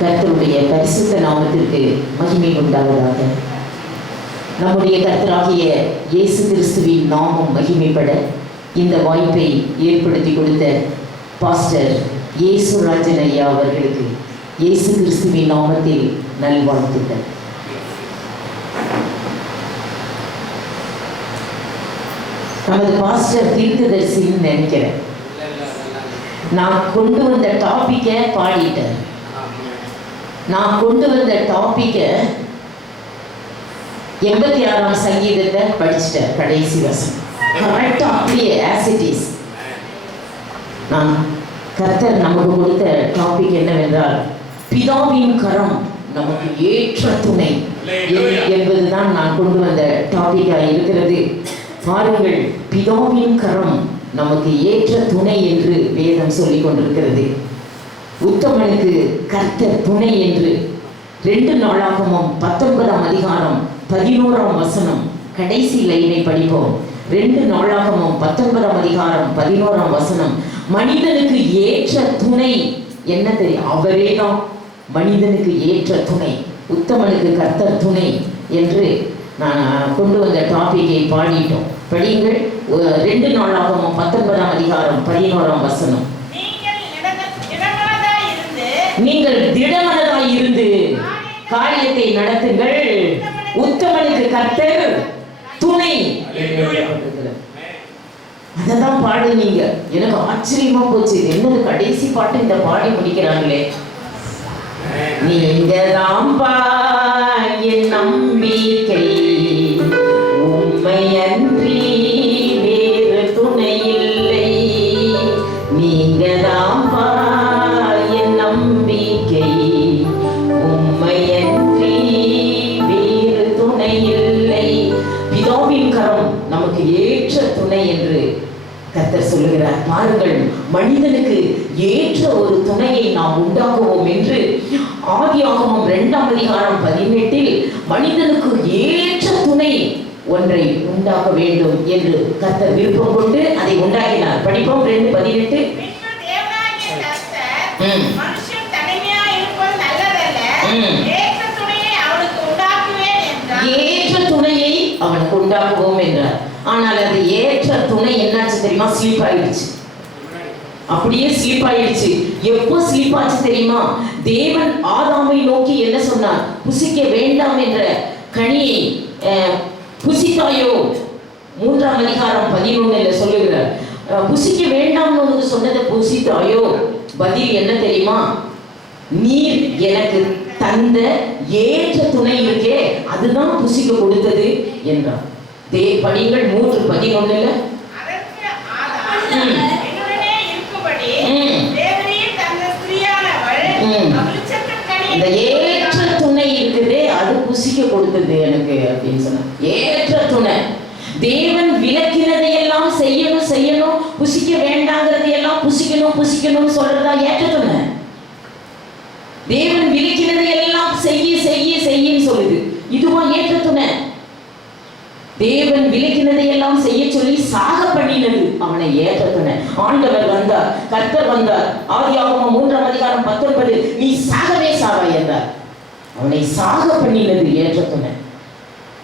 கர்த்தருடைய பரிசுத்த நாமத்திற்கு மகிமை உண்டாவதாக. நம்முடைய கர்த்தராகிய இயேசு கிறிஸ்துவின் நாமம் மகிமைப்பட இந்த வாய்ப்பை ஏற்படுத்தி கொடுத்த பாஸ்டர் இயேசுராஜன் ஐயா அவர்களுக்கு இயேசு கிறிஸ்துவின் நாமத்தில் நல்வாழ்த்துக்கள். நமது பாஸ்டர் தீர்க்கதரிசின்னு நினைக்கிறேன். நான் கொண்டு வந்த டாபிக்கை பாடிட்டேன். நான் கொண்டு வந்த டாபிக்கை 86ஆம் சங்கீதத்தை படிச்சுட்டேன். கடைசி வசனம் கரெக்டாக அப்படியே ஆஸ் இட் இஸ். நான் கர்த்தர் நமக்கு கொடுத்த டாபிக் என்னவென்றால், பிதாவின் கரம் நமக்கு ஏற்ற துணை என்பதுதான் நான் கொண்டு வந்த டாபிக்காக இருக்கிறது. பாருங்கள், பிதாவின் கரம் நமக்கு ஏற்ற துணை என்று வேதம் சொல்லிக் கொண்டிருக்கிறது. உத்தமனுக்கு கர்த்தர் துணை என்று 2 நாளாகமம் 19ஆம் அதிகாரம் 11ஆம் வசனம் கடைசி லைனை படிப்போம். 2 நாளாகமம் 19ஆம் அதிகாரம் 11ஆம் வசனம். மனிதனுக்கு ஏற்ற துணை என்ன தெரியும்? அவரே தான் மனிதனுக்கு ஏற்ற துணை. உத்தமனுக்கு கர்த்தர் துணை என்று நான் கொண்டு வந்த டாபிக்கை பாடிட்டோம். படியுங்கள். 2 நாளாகமம் 19ஆம் அதிகாரம் 11ஆம் வசனம். நீங்கள் திடமனதாய் இருந்து காரியத்தை நடத்துங்கள், உத்தமனுக்கு கர்த்தர் துணை. அததான் பாடுனீங்க. எனக்கு ஆச்சரியமா போச்சு. என்னது கடைசி பாட்டு இந்த பாடி முடிக்கிறாங்களே. நீங்க தான்பா என் நம்பிக்கை, உம்மையன்றி வேறு துணை இல்லை. நீங்க தான்பா என் நம்பிக்கை, உம்மையன்றி வேறு துணை இல்லை. பிதாவின் கரம் நமக்கு ஏற்ற துணை என்று கர்த்தர் சொல்லுகிறார். பாருங்கள், மனிதனுக்கு ஏற்ற ஒரு துணையை நாம் உண்டாக்குவோம் என்று ஆதியாகமம் 2ஆம் அதிகாரம் 18இல் மனிதனுக்கு ஏற்ற துணை ஒன்றை உண்டாக்க வேண்டும் என்று கர்த்தர் விருப்பம் கொண்டு அதை உண்டாக்கினார். படிப்போம் 2:18. ஏற்ற துணையை அவனுக்கு உண்டாக்குவோம் என்றார். ஆனால் அது ஏற்ற துணை என்னாச்சு தெரியுமா? ஸ்லீப் ஆயிடுச்சு. அப்படியே ஸ்லீப் ஆயிடுச்சு. எப்போ ஸ்லீப் ஆச்சு தெரியுமா? தேவன் ஆதாமை நோக்கி என்ன சொன்னார்? புசிக்க வேண்டாம் என்ற கனியை புசித்தாயோ? 3ஆம் அதிகாரம் 11ல சொல்லுகிறார். புசிக்க வேண்டாம்னு உனக்கு சொன்னதை புசித்தாயோ? பதில் என்ன தெரியுமா? நீர் எனக்கு தந்த ஏற்ற துணை இருக்கே, அதுதான் புசிக்க கொடுத்தது என்றார். படிங்கள் 3:11. இந்த ஏற்ற துணை இருக்குதே, அது புசிக்க கொடுத்தது எனக்கு அப்படின்னு சொன்ன ஏற்ற துணை. தேவன் விலக்கினதையெல்லாம் செய்யணும் செய்யணும், புசிக்க வேண்டாங்கிறதையெல்லாம் புசிக்கணும் புசிக்கணும்னு சொல்றதா ஏற்ற துணை? தேவன் விலக்கினதையெல்லாம் செய்ய செய்ய செய்யன்னு சொல்லுது, இதுவா ஏற்ற துணை? தேவன் விலக்கினதை எல்லாம் செய்ய சொல்லி சாக பண்ணினது அவனை ஏற்ற துணை. ஆண்டவர் வந்தார், கர்த்தர் வந்தார். ஆதியாகமம் 3ஆம் அதிகாரம் 19, நீ சாகவே சாவாய் என்றார். அவனை சாக பண்ணினது ஏற்ற துணை.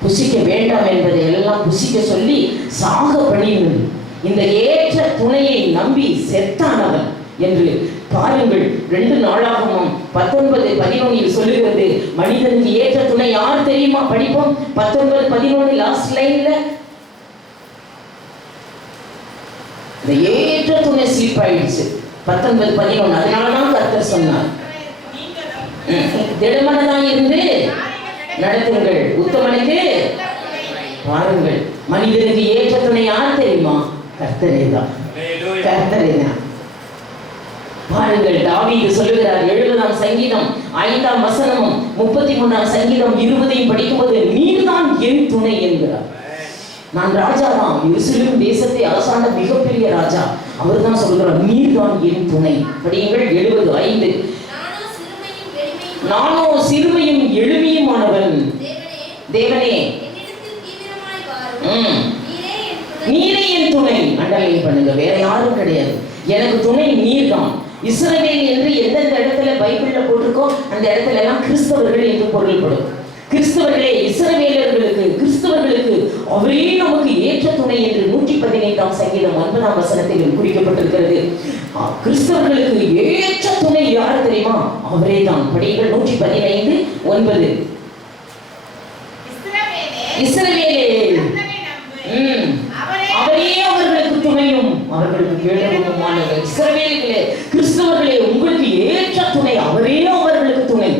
புசிக்க வேண்டாம் என்பதை எல்லாம் புசிக்க சொல்லி சாக பண்ணினது. இந்த ஏற்ற துணையை நம்பி செத்தானவன் என்று பாருங்கள். 2 நாளாகமம் 19:11 சொல்லுகிறது. மனிதனுக்கு ஏற்ற துணை யார் தெரியுமா? படிப்போம் 19:11 லாஸ்ட் லைன்ல. இந்த ஏற்ற துணை ஸ்லீப் ஆயிடுச்சு. 19:11. அதனாலதான் கர்த்தர் சொன்னார், திடமனதாய் இருந்து நடத்துங்கள், உத்தமனுக்கு. பாருங்கள், மனிதனுக்கு ஏற்ற துணை யார் தெரியுமா? கர்த்தரே தான். கர்த்தரே தான். பாருங்கள், தாவீது சொல்லுகிறார் 70ஆம் சங்கீதம் 5ஆம் வசனமும் 33ஆம் சங்கீதம் 20ஐயும் படிக்கும்போது, நீர்தான் என் துணை என்கிறார். நான் ராஜா தான், எருசலேம் தேசத்தை அரசாண்ட மிகப்பெரிய ராஜா. அவர் தான் சொல்கிறார், நீர்தான் என் துணை. படியுங்கள் 70:5. நானோ சிறுமையும் எளிமையுமானவன், தேவனே நீரே என் துணை. அண்டர்லைன் பண்ணுங்க, வேற யாரும் கிடையாது. எனக்கு துணை நீர் தான். இஸ்ரவேல் என்று எந்தெந்த இடத்துல பைபிள்ல போட்டிருக்கோ அந்த இடத்துல எல்லாம் கிறிஸ்தவர்கள் என்று பொருள்படும். கிறிஸ்தவர்களே, இஸ்ரவேலர்களுக்கு, கிறிஸ்தவர்களுக்கு அவரே நமக்கு ஏற்ற துணை என்று 115ஆம் சங்கீதம் 9ஆம் வசனத்தில் குறிக்கப்பட்டிருக்கிறது. கிறிஸ்தவர்களுக்கு ஏற்ற துணை யார் தெரியுமா? அவரே தான். படியுங்கள் 115:9. இஸ்ரவேலே, அவரே அவர்களுக்கு துணையும் அவர்களுக்கு கேடகமுமானவர். இஸ்ரவேலிகளே, கிறிஸ்தவர்களே, உங்களுக்கு ஏற்ற துணை அவரே, அவர்களுக்கு துணை,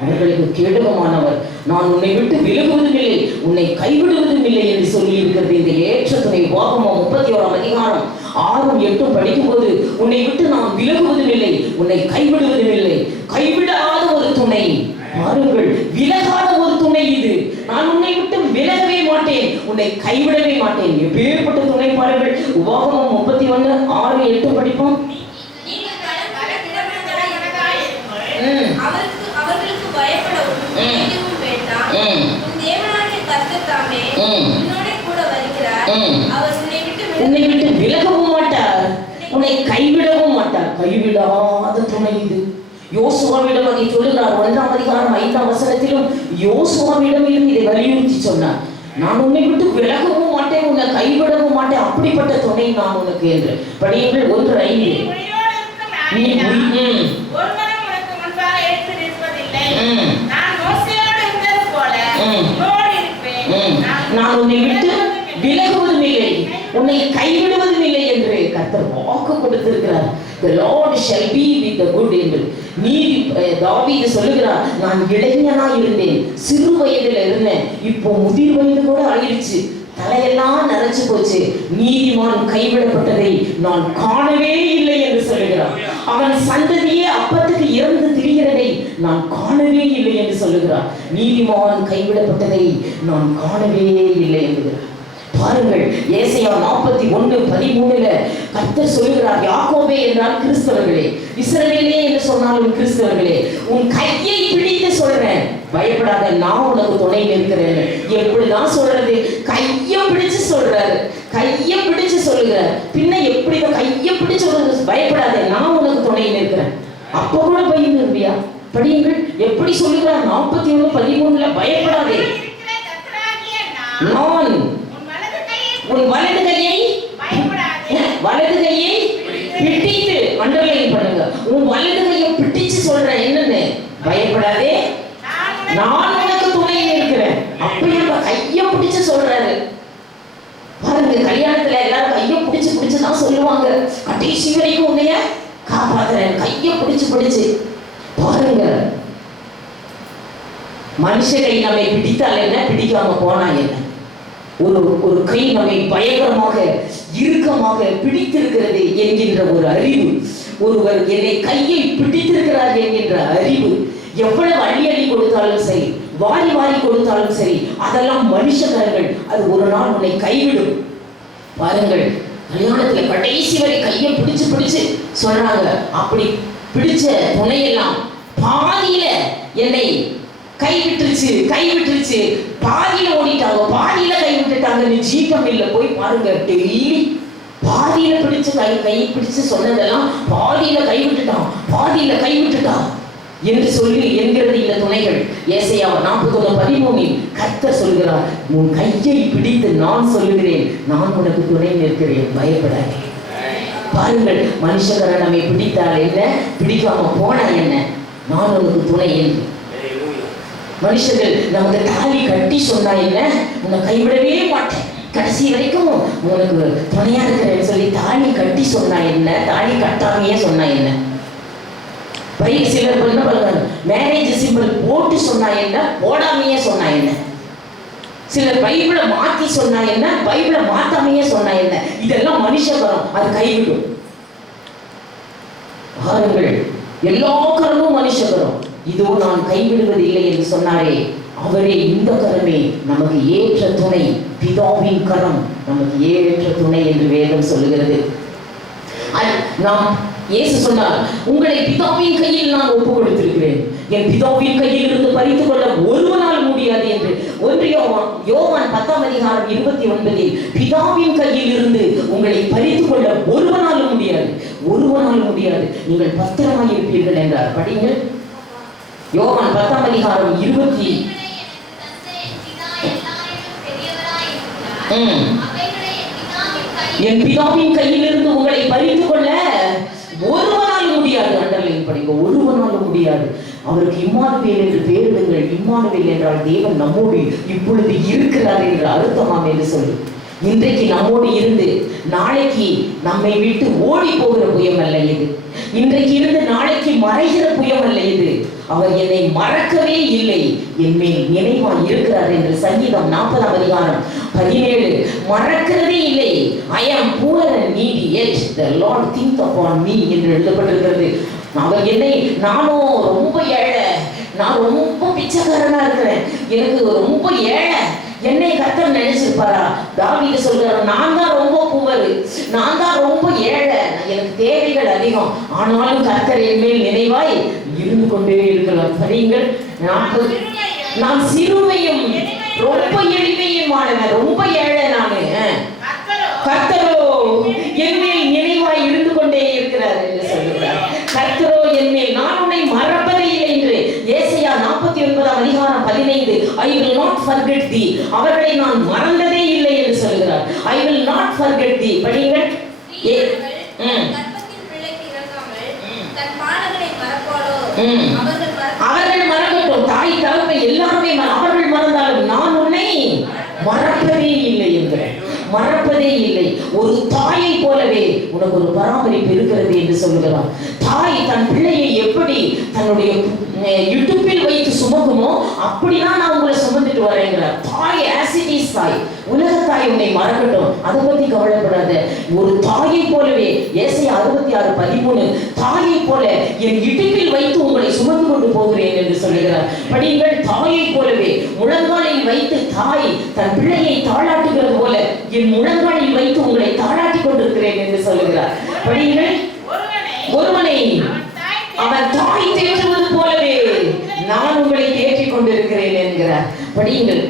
அவர்களுக்கு கேடகமானவர். நான் உன்னை விட்டு விலகுவதும் இல்லை, உன்னை கைவிடுவதும் இல்லை என்று சொல்லி இருக்கிறது இந்த ஏற்ற துணை. உபாகமம் 31ஆம் அதிகாரம் 6, 8 படிக்கும்போது உன்னை விட்டு நான் விலகுவதும் இல்லை, உன்னை கைவிடுவதும் இல்லை. கைவிடாத ஒரு துணை பாருங்கள், விலகாத ஒரு துணை இது. நான் உன்னை விட்டு விலகவே மாட்டேன், உன்னை கைவிடவே மாட்டேன். எப்பேற்பட்ட துணை பாருங்கள். உபாகமம் 31, 6, 8 படிப்போம். அவர்களுக்கு பயப்படவும் வேண்டாம். உன் தேவனாகிய கர்த்தர் தாமே உன்னோட கூட வருகிறார். அவர் உன்னை விட்டு விலகவும் மாட்டார், உன்னை கைவிடவும் மாட்டார். கைவிடாத துணை இது. யோசுவாவிடம் அதை சொல்லுகிறார். 1ஆம் அதிகாரம் 5ஆம் வசனத்திலும் யோசுவாவிடம் இதை வலியுறுத்தி சொன்னார். நான் உன்னை விட்டு விலகவும் மாட்டேன், உன்னை கைவிடவும் மாட்டேன், அப்படிப்பட்ட துணை நான் உனக்கு என்று. படியுங்கள் 1:5. நான் உன்னை விட்டு விலகுவதும் இல்லை, உன்னை கைவிடுவதும் இல்லை என்று கர்த்தர் வாக்கு கொடுத்திருக்கிறார். The Lord shall be with the good என்று. தாவீது சொல்லுகிறார், நான் இளைஞனா இருந்தேன், சிறு வயதுல இருந்தேன், இப்போ முதிர் வயது கூட ஆயிடுச்சு, தலையெல்லாம் நரைச்சு போச்சு, நீதிமான் கைவிடப்பட்டதை நான் காணவே இல்லை என்று சொல்லுகிறார். அவன் சந்ததியே அப்பத்துக்கு இறந்து திரிகிறதை நான் காணவே இல்லை என்று சொல்லுகிறார். நீதிமான் கைவிடப்பட்டதை நான் காணவே இல்லை என்கிறார். பாருங்கள், ஏசாயா 41:13 கர்த்தர் சொல்லுகிறார், யாக்கோபே என்றால் கிறிஸ்தவர்களே, இஸ்ரவேலே என்று சொன்னாலும் கிறிஸ்தவர்களே, உன் கையை பிடித்து சொல்றேன், பயப்படாத, நான் உனக்கு துணை நிற்கிறேன். எப்படிதான் சொல்றது? கையை பிடிச்சு சொல்றாரு, கையை பிடிச்சு சொல்லுகிறார். பின்ன எப்படி கையை பிடிச்சு சொல்றது? பயப்படாத, நான் உனக்கு துணை நிற்கிறேன். அப்ப கூட பயந்துருவியா? படியுங்கள், எப்படி சொல்லுகிறார்? 41:13 பயப்படாதே, நான் உன் வலது கையை பிடித்து, அண்டர்லைன் பண்ணுங்க, உன் வலது கையை பிடிச்சு சொல்றேன். என்னன்னு? பயப்படாதே, நான் உனக்கு துணை இருக்கிறேன். அப்படி கையை பிடிச்சு சொல்றாரு. பாருங்க, கல்யாணத்துல எல்லாரும் கையை பிடிச்சு தான் சொல்லுவாங்க, கடைசி வரைக்கும் உன்னைய காப்பாத்துறேன், கையை பிடிச்சு. பாருங்க, மனுஷ கை நம்மை பிடித்தால் என்ன, பிடிக்காம போனா என்ன? ஒரு கை நம்மை பயங்கரமாக இறுக்கமாக பிடித்திருக்கிறது என்கின்ற ஒரு அறிவு, ஒருவர் என்னை கையை பிடித்திருக்கிறார் என்கின்ற அறிவு, எவ்வளவு அள்ளி கொடுத்தாலும் சரி, வாரி கொடுத்தாலும் சரி, அதெல்லாம் மனுஷகரங்கள். அது ஒரு நாள் உன்னை கைவிடும். பாருங்கள், கல்யாணத்துல கடைசி வரை கையை பிடிச்சு சொல்றாங்க. அப்படி பிடிச்ச துணையெல்லாம் பாதியில என்னை கைவிட்டுருச்சு, பாதியில ஓடிட்டாங்க, பாதியில கைவிட்டுட்டாங்க. ஜீப்பம் இல்ல, போய் பாருங்க, டெய்லி பாதியில பிடிச்சு கை பிடிச்சு சொன்னதெல்லாம் பாதியில கைவிட்டுட்டான் என்று சொல்லி என்கிறது இந்த துணைகள். ஏசாயா 41:13 கர்த்தர் சொல்கிறார், உன் கையை பிடித்து நான் சொல்லுகிறேன், நான் உனக்கு துணை நிற்கிறேன், பயப்படாதே. பாருங்கள், மனுஷகரை நம்மை பிடித்தால் என்ன, பிடிக்காம போனா என்ன, நான் உனக்கு துணை என்று. மனுஷர்கள் நமக்கு தாலி கட்டி சொன்னா என்ன, உன்னை கைவிடவே மாட்டேன், கடைசி வரைக்கும் உனக்கு துணையா இருக்கிறேன்னு சொல்லி தாலி கட்டி சொன்னா என்ன, தாலி கட்டாமையே சொன்னா என்ன? சிலர் என்ன பண்ணுவாங்க, மேரேஜ் சிம்பிள் போட்டு சொன்னா என்ன, போடாமையே சொன்னா என்ன? சிலர் பைபிளை மாத்தி சொன்னா என்ன, பைபிளை மாத்தாமையே சொன்னா என்ன? இதெல்லாம் மனுஷகரம், அது கைவிடும். பாருங்கள், எல்லா கரமும் மனுஷகரம், இதோ நான் கைவிடுவது இல்லை என்று சொன்னாரே, அவரே இந்த கரமே நமக்கு ஏற்ற துணை. பிதாவின் கரம் நமக்கு ஏற்ற துணை என்று வேதம் சொல்லுகிறது. நாம் இயேசு சொன்னார், உங்களை பிதாவின் கையில் நான் ஒப்பு கொடுத்திருக்கிறேன், என் பிதாவின் கையில் இருந்து பறித்துக் கொள்ள ஒருவனால் முடியாது என்று. யோவான் 10ஆம் அதிகாரம் 29 பிதாவின் கையில் இருந்து உங்களை பறித்துக் கொள்ள ஒருவனாலும் முடியாது, நீங்கள் பத்திரமாய் இருப்பீர்கள் என்றார். படிங்கள், யோவான் 10ஆம் அதிகாரம் 20 என் பிதாவின் கையிலிருந்து உங்களை பறித்துக் கொள்ள ஒருவனாலும் முடியாது. அண்டர்லைன் படிக்க, ஒருவனாலும் முடியாது. அவருக்கு இம்மானுவேல் என்று பெயரிடுங்கள். இம்மானுவேல் என்றால் தேவன் நம்மோடு இப்பொழுது இருக்கிறார் என்று அர்த்தமாம் என்று சொல்லி, இன்றைக்கு நம்மோடு இருந்து நாளைக்கு நம்மை விட்டு ஓடி போகிற புயம் அல்ல இது. இன்றைக்கு இருந்து நாளைக்கு மறைகிற புயம் அல்ல இது. அவர் என்னை மறக்கவே இல்லை, என் மேல் நினைவாய் இருக்கிறார் என்று சங்கீதம் 40ஆம் அதிகாரம் 17 மறக்கிறதே இல்லை. I am poor and needy yet the Lord think upon me என்று எழுதப்பட்டிருக்கிறது. அவர் என்னை, நானும் ரொம்ப ஏழை, நான் ரொம்ப பிச்சைக்காரனா இருக்கிறேன், எனக்கு ரொம்ப ஏழை, என்னை கர்த்தர் நினைச்சிருப்பாரா? தாவீது சொல்றாரு, நான் தான் ரொம்ப புவர், நான் தான் ரொம்ப ஏழை, எனக்கு தேவைகள் அதிகம், ஆனாலும் கர்த்தர் என் மேல் நினைவாய் இருந்து கொண்டே இருக்கிறார். சரிங்கள், நான் சிறுமையும் ரொம்ப எளிமையுமானவன், ரொம்ப ஏழை நானு, கர்த்தரோ என் மேல் நினைவாய் இருந்து கொண்டே இருக்கிறார் என்று சொல்லுகிறார். கர்த்தரோ என் மேல், நான் உன்னை மறப்பதே இல்லை என்று ஏசாயா 49ஆம் அதிகாரம் 15 I will not forget thee, அவர்களை நான் மறந்ததே இல்லை என்று சொல்லுகிறார். I will not forget thee. படிங்கள். அவர்கள் மறக்கட்டும், தாய் தகப்பை எல்லாருமே அவர்கள் மறந்தாலும் நான் உன்னை மறப்பதே இல்லை என்கிறேன், மறப்பதே இல்லை. ஒரு தாயை போலவே உனக்கு ஒரு பராமரிப்பு இருக்கிறது என்று சொல்லுகிறார். தாய் தன் பிள்ளையை எப்படி தன்னுடைய இடுப்பில் வைத்து சுமக்குமோ அப்படிதான் நான் உங்களை சுமந்துட்டு வரேங்கிறார். தாய் ஆசிட்டிஸ் தாய், உலக தாய் உன்னை மறக்கட்டும், அதை பத்தி கவலைப்படாத. ஒரு தாயை போலவே ஏசாயா 66:13 தாயை போல என் இடுப்பில் வைத்து உங்களை சுமந்து கொண்டு போகிறேன் என்று சொல்லுகிறார். படிங்கள், தாயை போலவே முழங்காலில் வைத்து தாய் தன் பிள்ளையை தாளாட்டுகிறது போல என் முழங்காலில் வைத்து உங்களை தாளாட்டி கொண்டிருக்கிறேன் என்று சொல்லுகிறார். படிங்கள், ஒருவனை அவன் தாய் தேற்றுவது போலவே நான் உங்களை தேற்றிக் கொண்டிருக்கிறேன் என்கிறார். படியுங்கள்.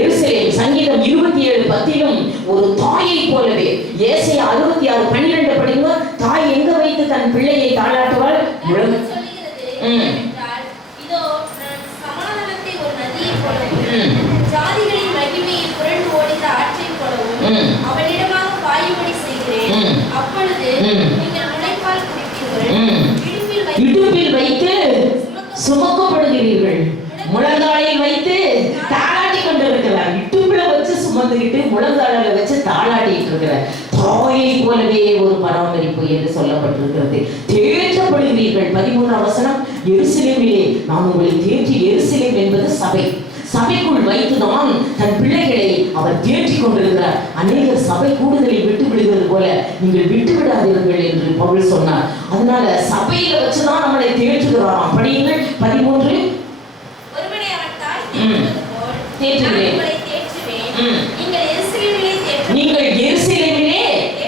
எருசலேம் சங்கீதம் 27:10 ஒரு தாயை போலவே ஏசாயா 66:12 படிங்க. தாய் எங்க வைத்து தன் பிள்ளையை தாளாட்டுவாள்? ஜாதிகளின் மகிமையில் புரண்டு ஓடித்த ஆற்றைப் போலவும் அவளிடமாக பாயும்படி செய்கிறேன். அப்பொழுது நீங்கள் முளைப்பால் குடிப்பீர்கள், இடுப்பில் வைத்து சுமக்கப்படுகிறீர்கள், முழங்காலில் வைத்து தாளாட்டி கொண்டிருக்கிறார். இடுப்புல வச்சு சுமந்துக்கிட்டு முழங்காலில் வச்சு தாளாட்டிட்டு இருக்கிறார். தாயை போலவே ஒரு பராமரிப்பு என்று சொல்லப்பட்டிருக்கிறது. தேற்றப்படுகிறீர்கள். 13ஆம் வசனம், எருசலேமிலே நான் உங்களை தேற்றி, எருசலேம் என்பது சபை, சபைக்குள் வைத்துதான் தன் பிள்ளைகளை அவர் தேற்றிக் கொண்டிருக்கிறார். அநேகர் சபை கூடுதலில் விட்டு விடுகிறது போல நீங்கள் விட்டு விடாதீர்கள் என்று பவுல் சொன்னார். அதனால சபையில வச்சுதான் நம்மளை தேற்றுகிறாராம். படியுங்கள் 13. நீங்கள் எருசலேமிலே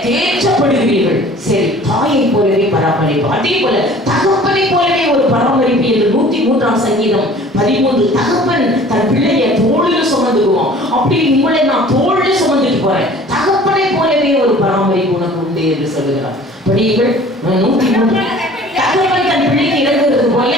தேற்றப்படுகிறீர்கள். சரி, தாயை போலவே பராமரிப்பு, அதே போல தகப்பனை போலவே ஒரு பராமரிப்பு என்று 103ஆம் சங்கீதம் 13 தகப்பன் தன் பிள்ளையை தோளில் சுமந்துக்குவோம். அப்படி உங்களை நான் தோளில் சுமந்துட்டு போறேன், தகப்பனை போலவே ஒரு பராமரிப்பு உனக்கு உண்டு என்று சொல்லுகிறார். படியுங்கள் 103. தகப்பன் தன் பிள்ளைக்கு இறங்குறது போல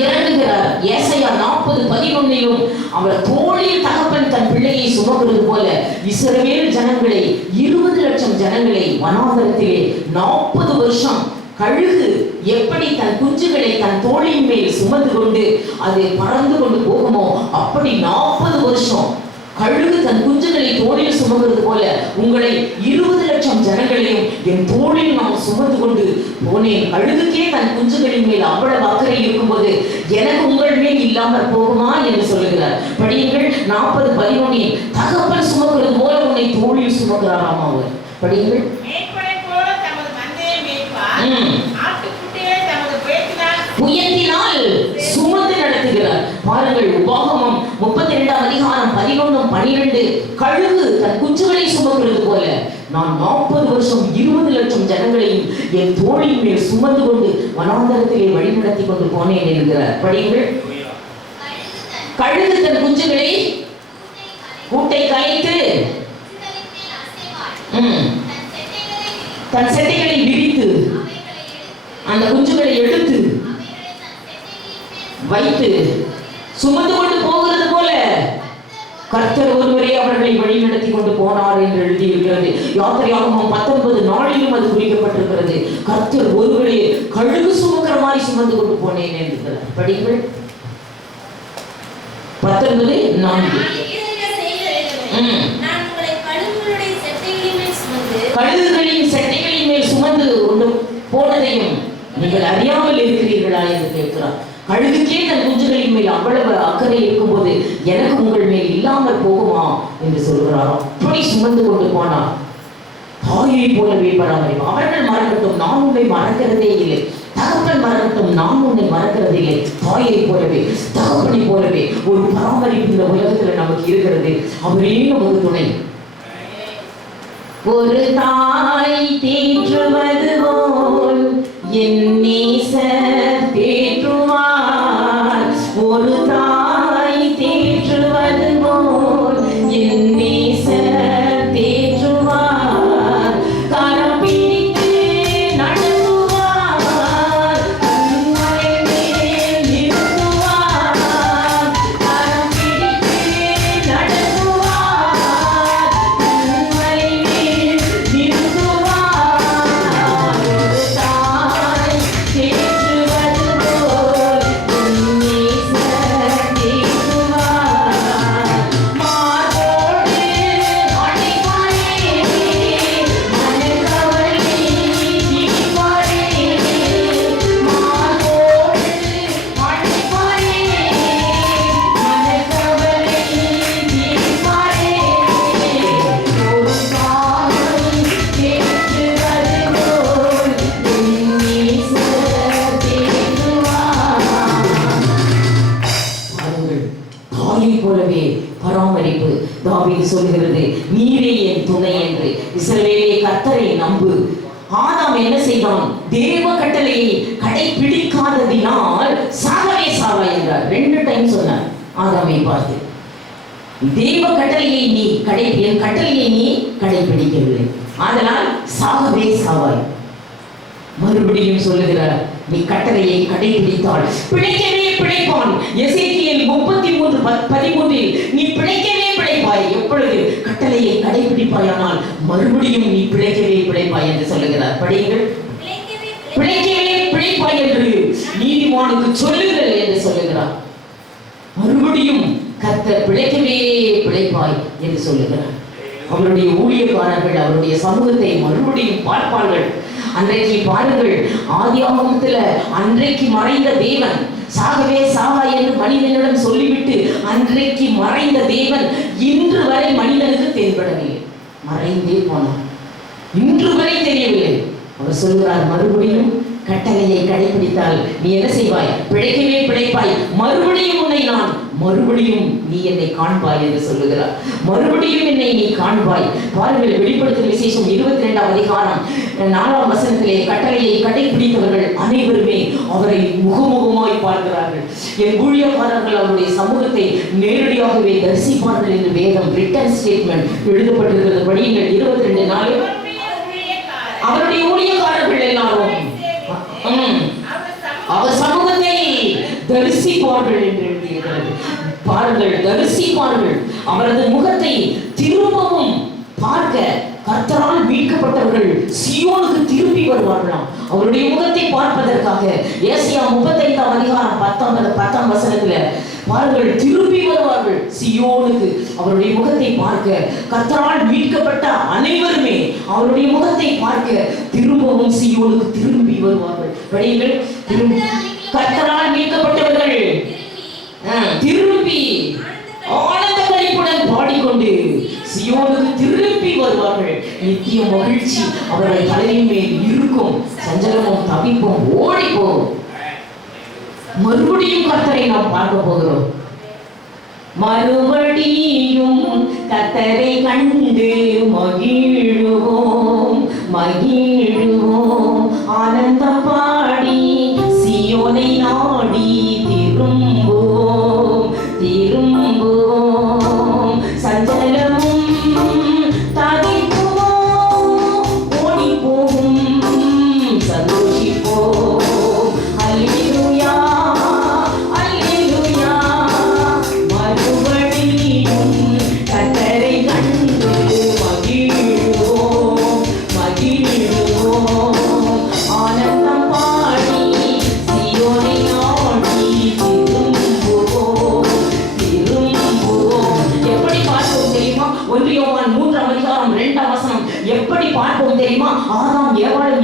இறங்குகிறார். ஏசாயா 40:11 அவர் தோளில் தகப்பன் தன் பிள்ளையை சுமக்கிறது போல இஸ்ரவேல் ஜனங்களை 20 லட்சம் ஜனங்களை வனாந்தரத்திலே 40 வருஷம் கழுகு எப்படி தன் குஞ்சுகளை தன் தோளின் மேல் சுமந்து கொண்டு அது பறந்து கொண்டு போகுமோ அப்படி 40 வருஷம் கழுகு தன் குஞ்சுகளை தோளில் சுமக்கிறது போல உங்களை 20 லட்சம் ஜனங்களையும் என் தோளில் நான் சுமந்து கொண்டு போனேன். கழுகுக்கே தன் குஞ்சுகளின் மேல் அவ்வளவு அக்கறை இருக்கும்போது எனக்கு உங்கள் மேல் இல்லாமல் போகுமா என்று சொல்லுகிறார். படியுங்கள் 40:11 தகப்பன் சுமக்கிறது போல உன்னை தோளில் சுமக்கிறாராம் அவர். படியுங்கள். புயத்தினால் சுமந்து நடத்துகிறார். பாருங்கள், உபாகமம் 32ஆம் அதிகாரம் 11-12 கழுகு தன் குஞ்சுகளை சுமக்கிறது போல நான் 40 வருஷம் 20 லட்சம் ஜனங்களையும் என் தோளின் மேல் சுமந்து கொண்டு வனாந்தரத்திலே வழிநடத்தி கொண்டு போனேன் என்கிறார். படியுங்கள். கழுகு தன் குஞ்சுகளை கூட்டை கலைத்து தன் செட்டைகளை விரித்து அந்த குஞ்சுகளை எடுத்து வைத்து சுமந்து கொண்டு போகிறது போல கர்த்தர் ஒருவரே அவர்களை வழிநடத்தி கொண்டு போனார் என்று எழுதியிருக்கிறது. யாத்திரையாகமம் 19 நாளிலும் அது குறிக்கப்பட்டிருக்கிறது. கர்த்தர் ஒருவரே கழுகு சுமக்கிற மாதிரி சுமந்து கொண்டு போனேன் என்று படிங்கள். 19:4 கழுகுகளின் செட்டைகளின் மேல் சுமந்து கொண்டு போனதையும் நீங்கள் அறியாமல் இருக்கிறீர்களா என்று கேட்கிறார். கழுகுக்கே தன் குஞ்சுகளின் மேல் அவ்வளவு அக்கறை இருக்கும்போது எனக்கு உங்கள் மேல் இல்லாமல் போகுமா என்று சொல்கிறார். அப்படி சுமந்து கொண்டு போனார். தாயை போலவே பராமரிப்பு. அவர்கள் மறக்கட்டும், நான் உன்னை மறக்கிறதே இல்லை. தகப்பன் மறக்கட்டும், நான் உன்னை மறக்கிறதே இல்லை. தாயை போலவே, தகப்பனை போலவே ஒரு பராமரிப்பு இந்த உலகத்துல நமக்கு இருக்கிறது. அவரே நமக்கு துணை. ஒரு தாய் தேற்றுவது போல் என் நேசர் தேற்றுவார். ஒரு தாய் தேற்றுவது போல் என் நேசர் தேற்றுவார். கரம் பிடித்து நடத்துவார், கண்மலை மேல் நிறுத்துவார். கரம் பிடித்து நடத்துவார், கண்மலை மேல் நிறுத்துவார். ஒரு தாய் தேற்றுவது போல் என் நேசர் தேற்றுவார். மார்போடு அணைப்பாரே, மனக்கவலை தீர்ப்பாரே. மார்போடு அணைப்பாரே, மனக்கவலை தீர்ப்பாரே. ஒரு தாய் தேற்றுவது போல் என் நேசர் தேற்றுவார். பாருங்கள், தாயை போலவே பராமரிப்பு. தாவீது சொல்கிறது, நீரே என் துணை என்று. இஸ்ரவேலே, கர்த்தரை நம்பு. ஆதாம் என்ன செய்தான்? தேவ கட்டளையை கடைபிடிக்காததினால் சாகவே சாவாய் என்றார். 2 டைம் சொன்னார் ஆதாமை பார்த்து. தேவ கட்டளையை நீ என் கட்டளையை நீ கடைபிடிக்கவில்லை, அதனால் சாகவே சாவாய். மறுபடியும் சொல்லுகிறார், நீ கட்டளையை கடைபிடித்தால் பிழைக்கவே பிழைப்பான். எசேக்கியேல் 33:13 நீ பிழைக்கவே பிழைப்பாய். எப்பொழுது கட்டளையை கடைபிடிப்பாயானால் மறுபடியும் நீ பிழைக்கவே பிழைப்பாய் என்று சொல்லுகிறார். படியுங்கள். பிழைக்கவே பிழைப்பாய் என்று நீதிமானுக்கு சொல்லுங்கள் என்று சொல்லுகிறார். மறுபடியும் கர்த்தர் பிழைக்கவே பிழைப்பாய் என்று சொல்லுகிறார். அவருடைய ஊழியக்காரர்கள் அவருடைய சமூகத்தை மறுபடியும் பார்ப்பார்கள். அன்றைக்கு பாருங்கள், ஆதியாகமத்துல அன்றைக்கு மறைந்த தேவன் சாகவே சாவாய் என்று மனிதனிடம் சொல்லிவிட்டு அன்றைக்கு மறைந்த தேவன் இன்று வரை மனிதனுக்கு தென்படவில்லை. மறைந்தே போனார், இன்று வரை தெரியவில்லை. அவர் சொல்கிறார், மறுபடியும் கட்டளையை கடைபிடித்தால் நீ என்ன செய்வாய்? பிழைக்கவே பிழைப்பாய். மறுபடியும் உன்னை நான் மறுபடியும் நீ என்னை காண்பாய் என்று சொல்லுகிறார். மறுபடியும் என்னை நீ காண்பாய். பாருங்கள், வெளிப்படுத்தும் விசேஷம் 22ஆம் அதிகாரம் 4ஆம் வசனத்திலே கட்டளையை கடைபிடித்தவர்கள் அனைவருமே அவரை முகமுகமாய் பார்க்கிறார்கள். என் ஊழியக்காரர்கள் அவருடைய சமூகத்தை நேரடியாகவே தரிசிப்பார்கள் என்று வேதம் ரிட்டன் ஸ்டேட்மெண்ட் எழுதப்பட்டிருக்கிறது. படியுங்கள். 22:4 அவருடைய ஊழியக்காரர்கள் எல்லாரும் அவர் சமூகத்தை தரிசிப்பார்கள் என்று எழுதியிருக்கிறது. பாருங்கள், தரிசிப்பார்கள். அவரது முகத்தை திரும்பவும் பார்க்க கர்த்தரால் மீட்கப்பட்டவர்கள் சீயோனுக்கு திரும்பி வருவார்களாம். அவருடைய முகத்தை பார்ப்பதற்காக ஏசாயா 35ஆம் அதிகாரம் 10ஆம் வசனத்துல பாருங்கள், திரும்பி வருவார்கள் சீயோனுக்கு. அவருடைய முகத்தை பார்க்க கர்த்தரால் மீட்கப்பட்ட அனைவருமே அவருடைய முகத்தை பார்க்க திரும்பவும் சீயோனுக்கு திரும்பி வருவார்கள். படியுங்கள். கர்த்தரால் மீட்கப்பட்டவர்கள் திரும்பி ஆனந்த களிப்புடன் பாடிக்கொண்டு சீயோனுக்கு திரும்பி வருவார்கள். நித்திய மகிழ்ச்சி அவர்கள் தலையின் மேல் இருக்கும். சஞ்சலமும் தவிப்பும் ஓடி போகும். மறுபடியும் கர்த்தரை நாம் பார்க்க போகிறோம். மறுபடியும் கர்த்தரை கண்டு மகிழுவோம், மகிழுவோம். ஆனந்தம் பாடி சீயோனை நாடி திரும்புவோம், திரும்புவோம். சஞ்சலமும் தவிப்பும் ஓடி போகும், சந்தோஷிப்போம்.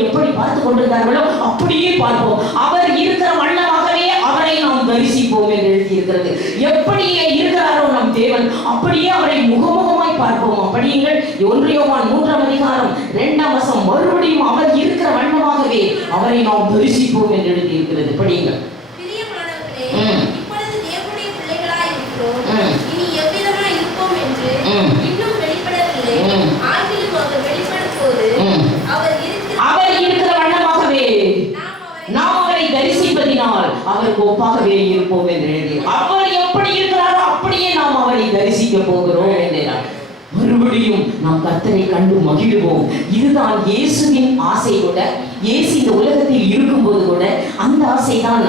எப்படி பார்த்து கொண்டிருந்தார்களோ அப்படியே பார்ப்போம். அவர் இருக்கிற வண்ணமாகவே அவரை நாம் தரிசிப்போம் என்று எழுதியிருக்கிறது. எப்படியே இருக்கிறாரோ நம் தேவன் அப்படியே அவரை முகமுகமாய் பார்ப்போம். அப்படிங்கள் 1 யோவான் 3ஆம் அதிகாரம் 2ஆம் வசனம் மறுபடியும் அவர் இருக்கிற வண்ணமாகவே அவரை நாம் தரிசிப்போம் என்று எழுதியிருக்கிறது. படியுங்கள். இப்பொழுது தேவனுடைய பிள்ளைகளாய் இருக்கிறோம், இனி எவ்விதமாய் இருப்போம் என்று இன்னும் வெளிப்படவில்லை. ஆகிலும் அவர் வெளிப்படும் போது அவர் இருக்கிற வண்ணமாகவே நாம் அவரை தரிசிப்பதினால் அவருக்கு ஒப்பாகவே இருப்போம் என்று எழுதி, அவர் எப்படி இருக்கிறாரோ அப்படியே நாம் அவரை தரிசிக்க போகிறோம் என்றார். மறுபடியும் நாம் கர்த்தரை கண்டு மகிழ்வோம். இதுதான் இயேசுவின் ஆசை கூட. இயேசு இந்த உலகத்தில் இருக்கும்போது கூட அந்த ஆசை தான்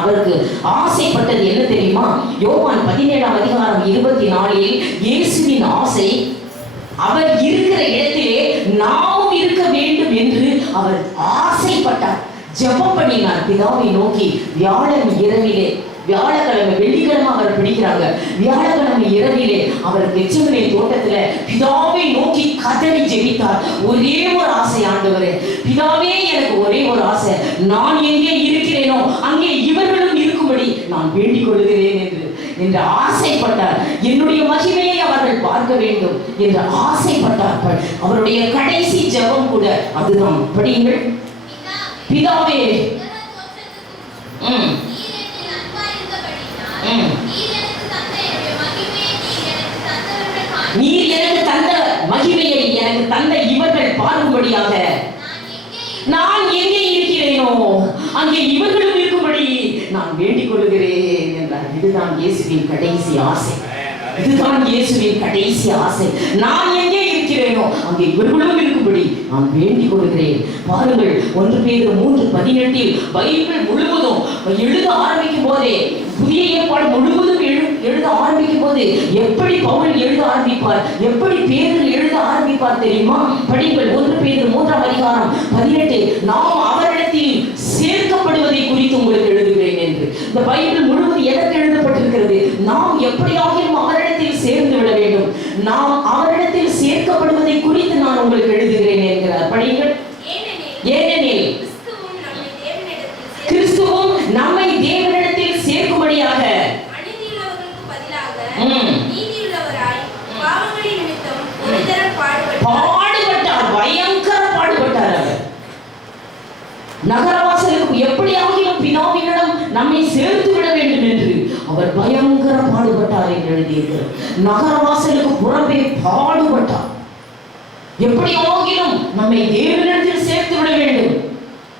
அவருக்கு ஆசைப்பட்டது. என்ன தெரியுமா? யோவான் 17ஆம் அதிகாரம் 24இல் இயேசுவின் ஆசை அவர் இருக்கிற இடத்திலே நாமும் இருக்க வேண்டும் என்று அவர் ஆசைப்பட்டார். ஜெபம் பண்ணினார் பிதாவை நோக்கி. வியாழக்கிழமை வெள்ளிக்கிழமை அவர் பிடிக்கிறாங்க. வியாழக்கிழமை இரவிலே அவர் கெத்செமனே தோட்டத்துல பிதாவை நோக்கி கதறி ஜெபித்தார். ஒரே ஒரு ஆசை, ஆண்டவரே பிதாவே எனக்கு ஒரே ஒரு ஆசை, நான் எங்கே இருக்கிறேனோ அங்கே இவர்களும் இருக்கும்படி நான் வேண்டிக் கொள்கிறேன் என்று ஆசைப்பட்டார். என்னுடைய மகிமையை அவர்கள் பார்க்க வேண்டும் என்று ஆசைப்பட்டார்கள். அவருடைய கடைசி ஜெபம் கூட அதுதான். படியுங்கள். பிதாவே நீர் எனக்கு தந்த மகிமையை எனக்கு தந்த இவர்கள் பார்க்கும்படியாக நான் எங்கே இருக்கிறேனோ அங்கே இவர்களும் இருக்கும்படி நான் வேண்டிக் கொள்கிறேன் என்றார். இதுதான் இயேசுவின் கடைசி ஆசை. இதுதான் இயேசுவின் கடைசி ஆசை. நான் எங்கே இருக்கிறேனோ அங்கே இவர்களும் இருக்கும்படி நான் வேண்டிக் கொள்கிறேன். பாருங்கள், 1 பேதுரு 3:18 பைபிள் முழுவதும் எழுத ஆரம்பிக்கும் போதே, புதிய ஏற்பாடு முழுவதும் எழுத ஆரம்பிக்கும் போது எப்படி பவுல் எழுத ஆரம்பிப்பார், எப்படி பேதுரு எழுத ஆரம்பிப்பார் தெரியுமா? படிங்கள். 1 பேதுரு 3ஆம் அதிகாரம் 18 நாம் அவரிடத்தில் சேர்க்கப்படுவதை குறித்து உங்களுக்கு எழுதுகிறேன் என்று. இந்த பைபிள் முழுவதும் எதற்கு எழுதப்பட்டிருக்கிறது? நாம் எப்படியாகிலும் அவரிடத்தில் சேர்ந்து விட வேண்டும், நாம் அவரிடத்தில் சேர்க்கப்படுவதை குறித்து நான் உங்களுக்கு எழுதுகிறேன் என்கிறார். படிங்கள். ஏனெனில் கிறிஸ்துவும் நம்மை தேவனிடத்தில் சேர்க்கும்படியாக பாடுபட்டார். பயங்கர பாடுபட்டார். அவர் நகரவாசலுக்கு எப்படியாகிலும் பிதாவினிடம் நம்மை சேர்த்து விட வேண்டும் என்று அவர் பயங்கர பாடுபட்டார் என்று எழுதியிருக்கிறார். நகரவாசலுக்கு புறம்பே பாடுபட்டார். எப்படியாகிலும் நம்மை தேவனிடத்தில் சேர்த்து விட வேண்டும்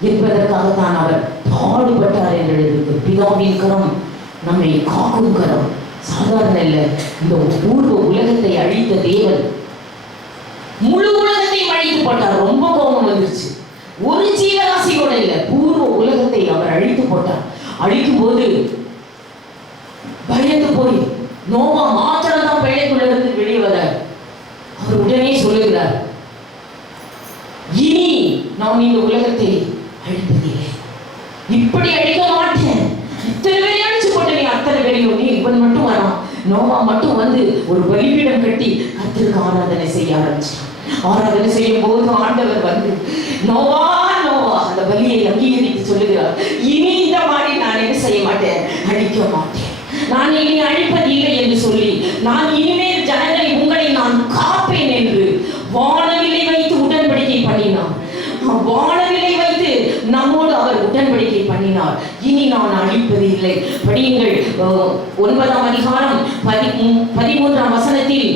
என்பதற்காகத்தான் அவர் பாடுபட்டார் என்று எழுதியிருக்கிறார். பிதாவின் கரம் நம்மை காக்கும் கரம் சாதாரண இல்லை. இந்த பூர்வ உலகத்தை அழித்த தேவன் முழு உலகத்தையும் அழித்து போட்டார். ரொம்ப கோபம் வந்துருச்சு. ஒரு ஜீவராசி கூட இல்லை, பூர்வ உலகத்தை அவர் அழித்து போட்டார். அழிக்கும் போது பயந்து போய் நோவா மாத்திரம் தான் பிழைக்குள்ள இருந்து வெளியே வரார். அவர் உடனே சொல்லுகிறார், இனி நாம் இந்த உலகத்தை அழிப்பதில்லை, இப்படி அழிக்க மாட்டேன். இத்தனை பேரை அழிச்சு போட்டேன், அத்தனை பேரையும் நீ இவன் மட்டும் வரான். நோவா மட்டும் வந்து ஒரு பலிபீடம் கட்டி கர்த்தருக்கு ஆராதனை செய்ய ஆரம்பிச்சான். ஆராதனை செய்யும் போது ஆண்டவர் வந்து நோவா நோவா அந்த பலியை அங்கீகரித்து சொல்லுகிறார், இனி இந்த மாதிரி நான் என்ன செய்ய மாட்டேன், அழிக்க மாட்டேன், நான் இனி அழிப்பதில்லை என்று சொல்லி, நான் இனிமேல் ஜனங்களை உங்களை நான் காப்பேன் என்று வானவிலை வைத்து உடன்படிக்கை பண்ணினார். வானவிலை வைத்து நம்மோடு அவர் உடன்படிக்கை பண்ணினார். இனி நான் அழிப்பது இல்லை. படியுங்கள். 9ஆம் அதிகாரம் 13ஆம் வசனத்தில்,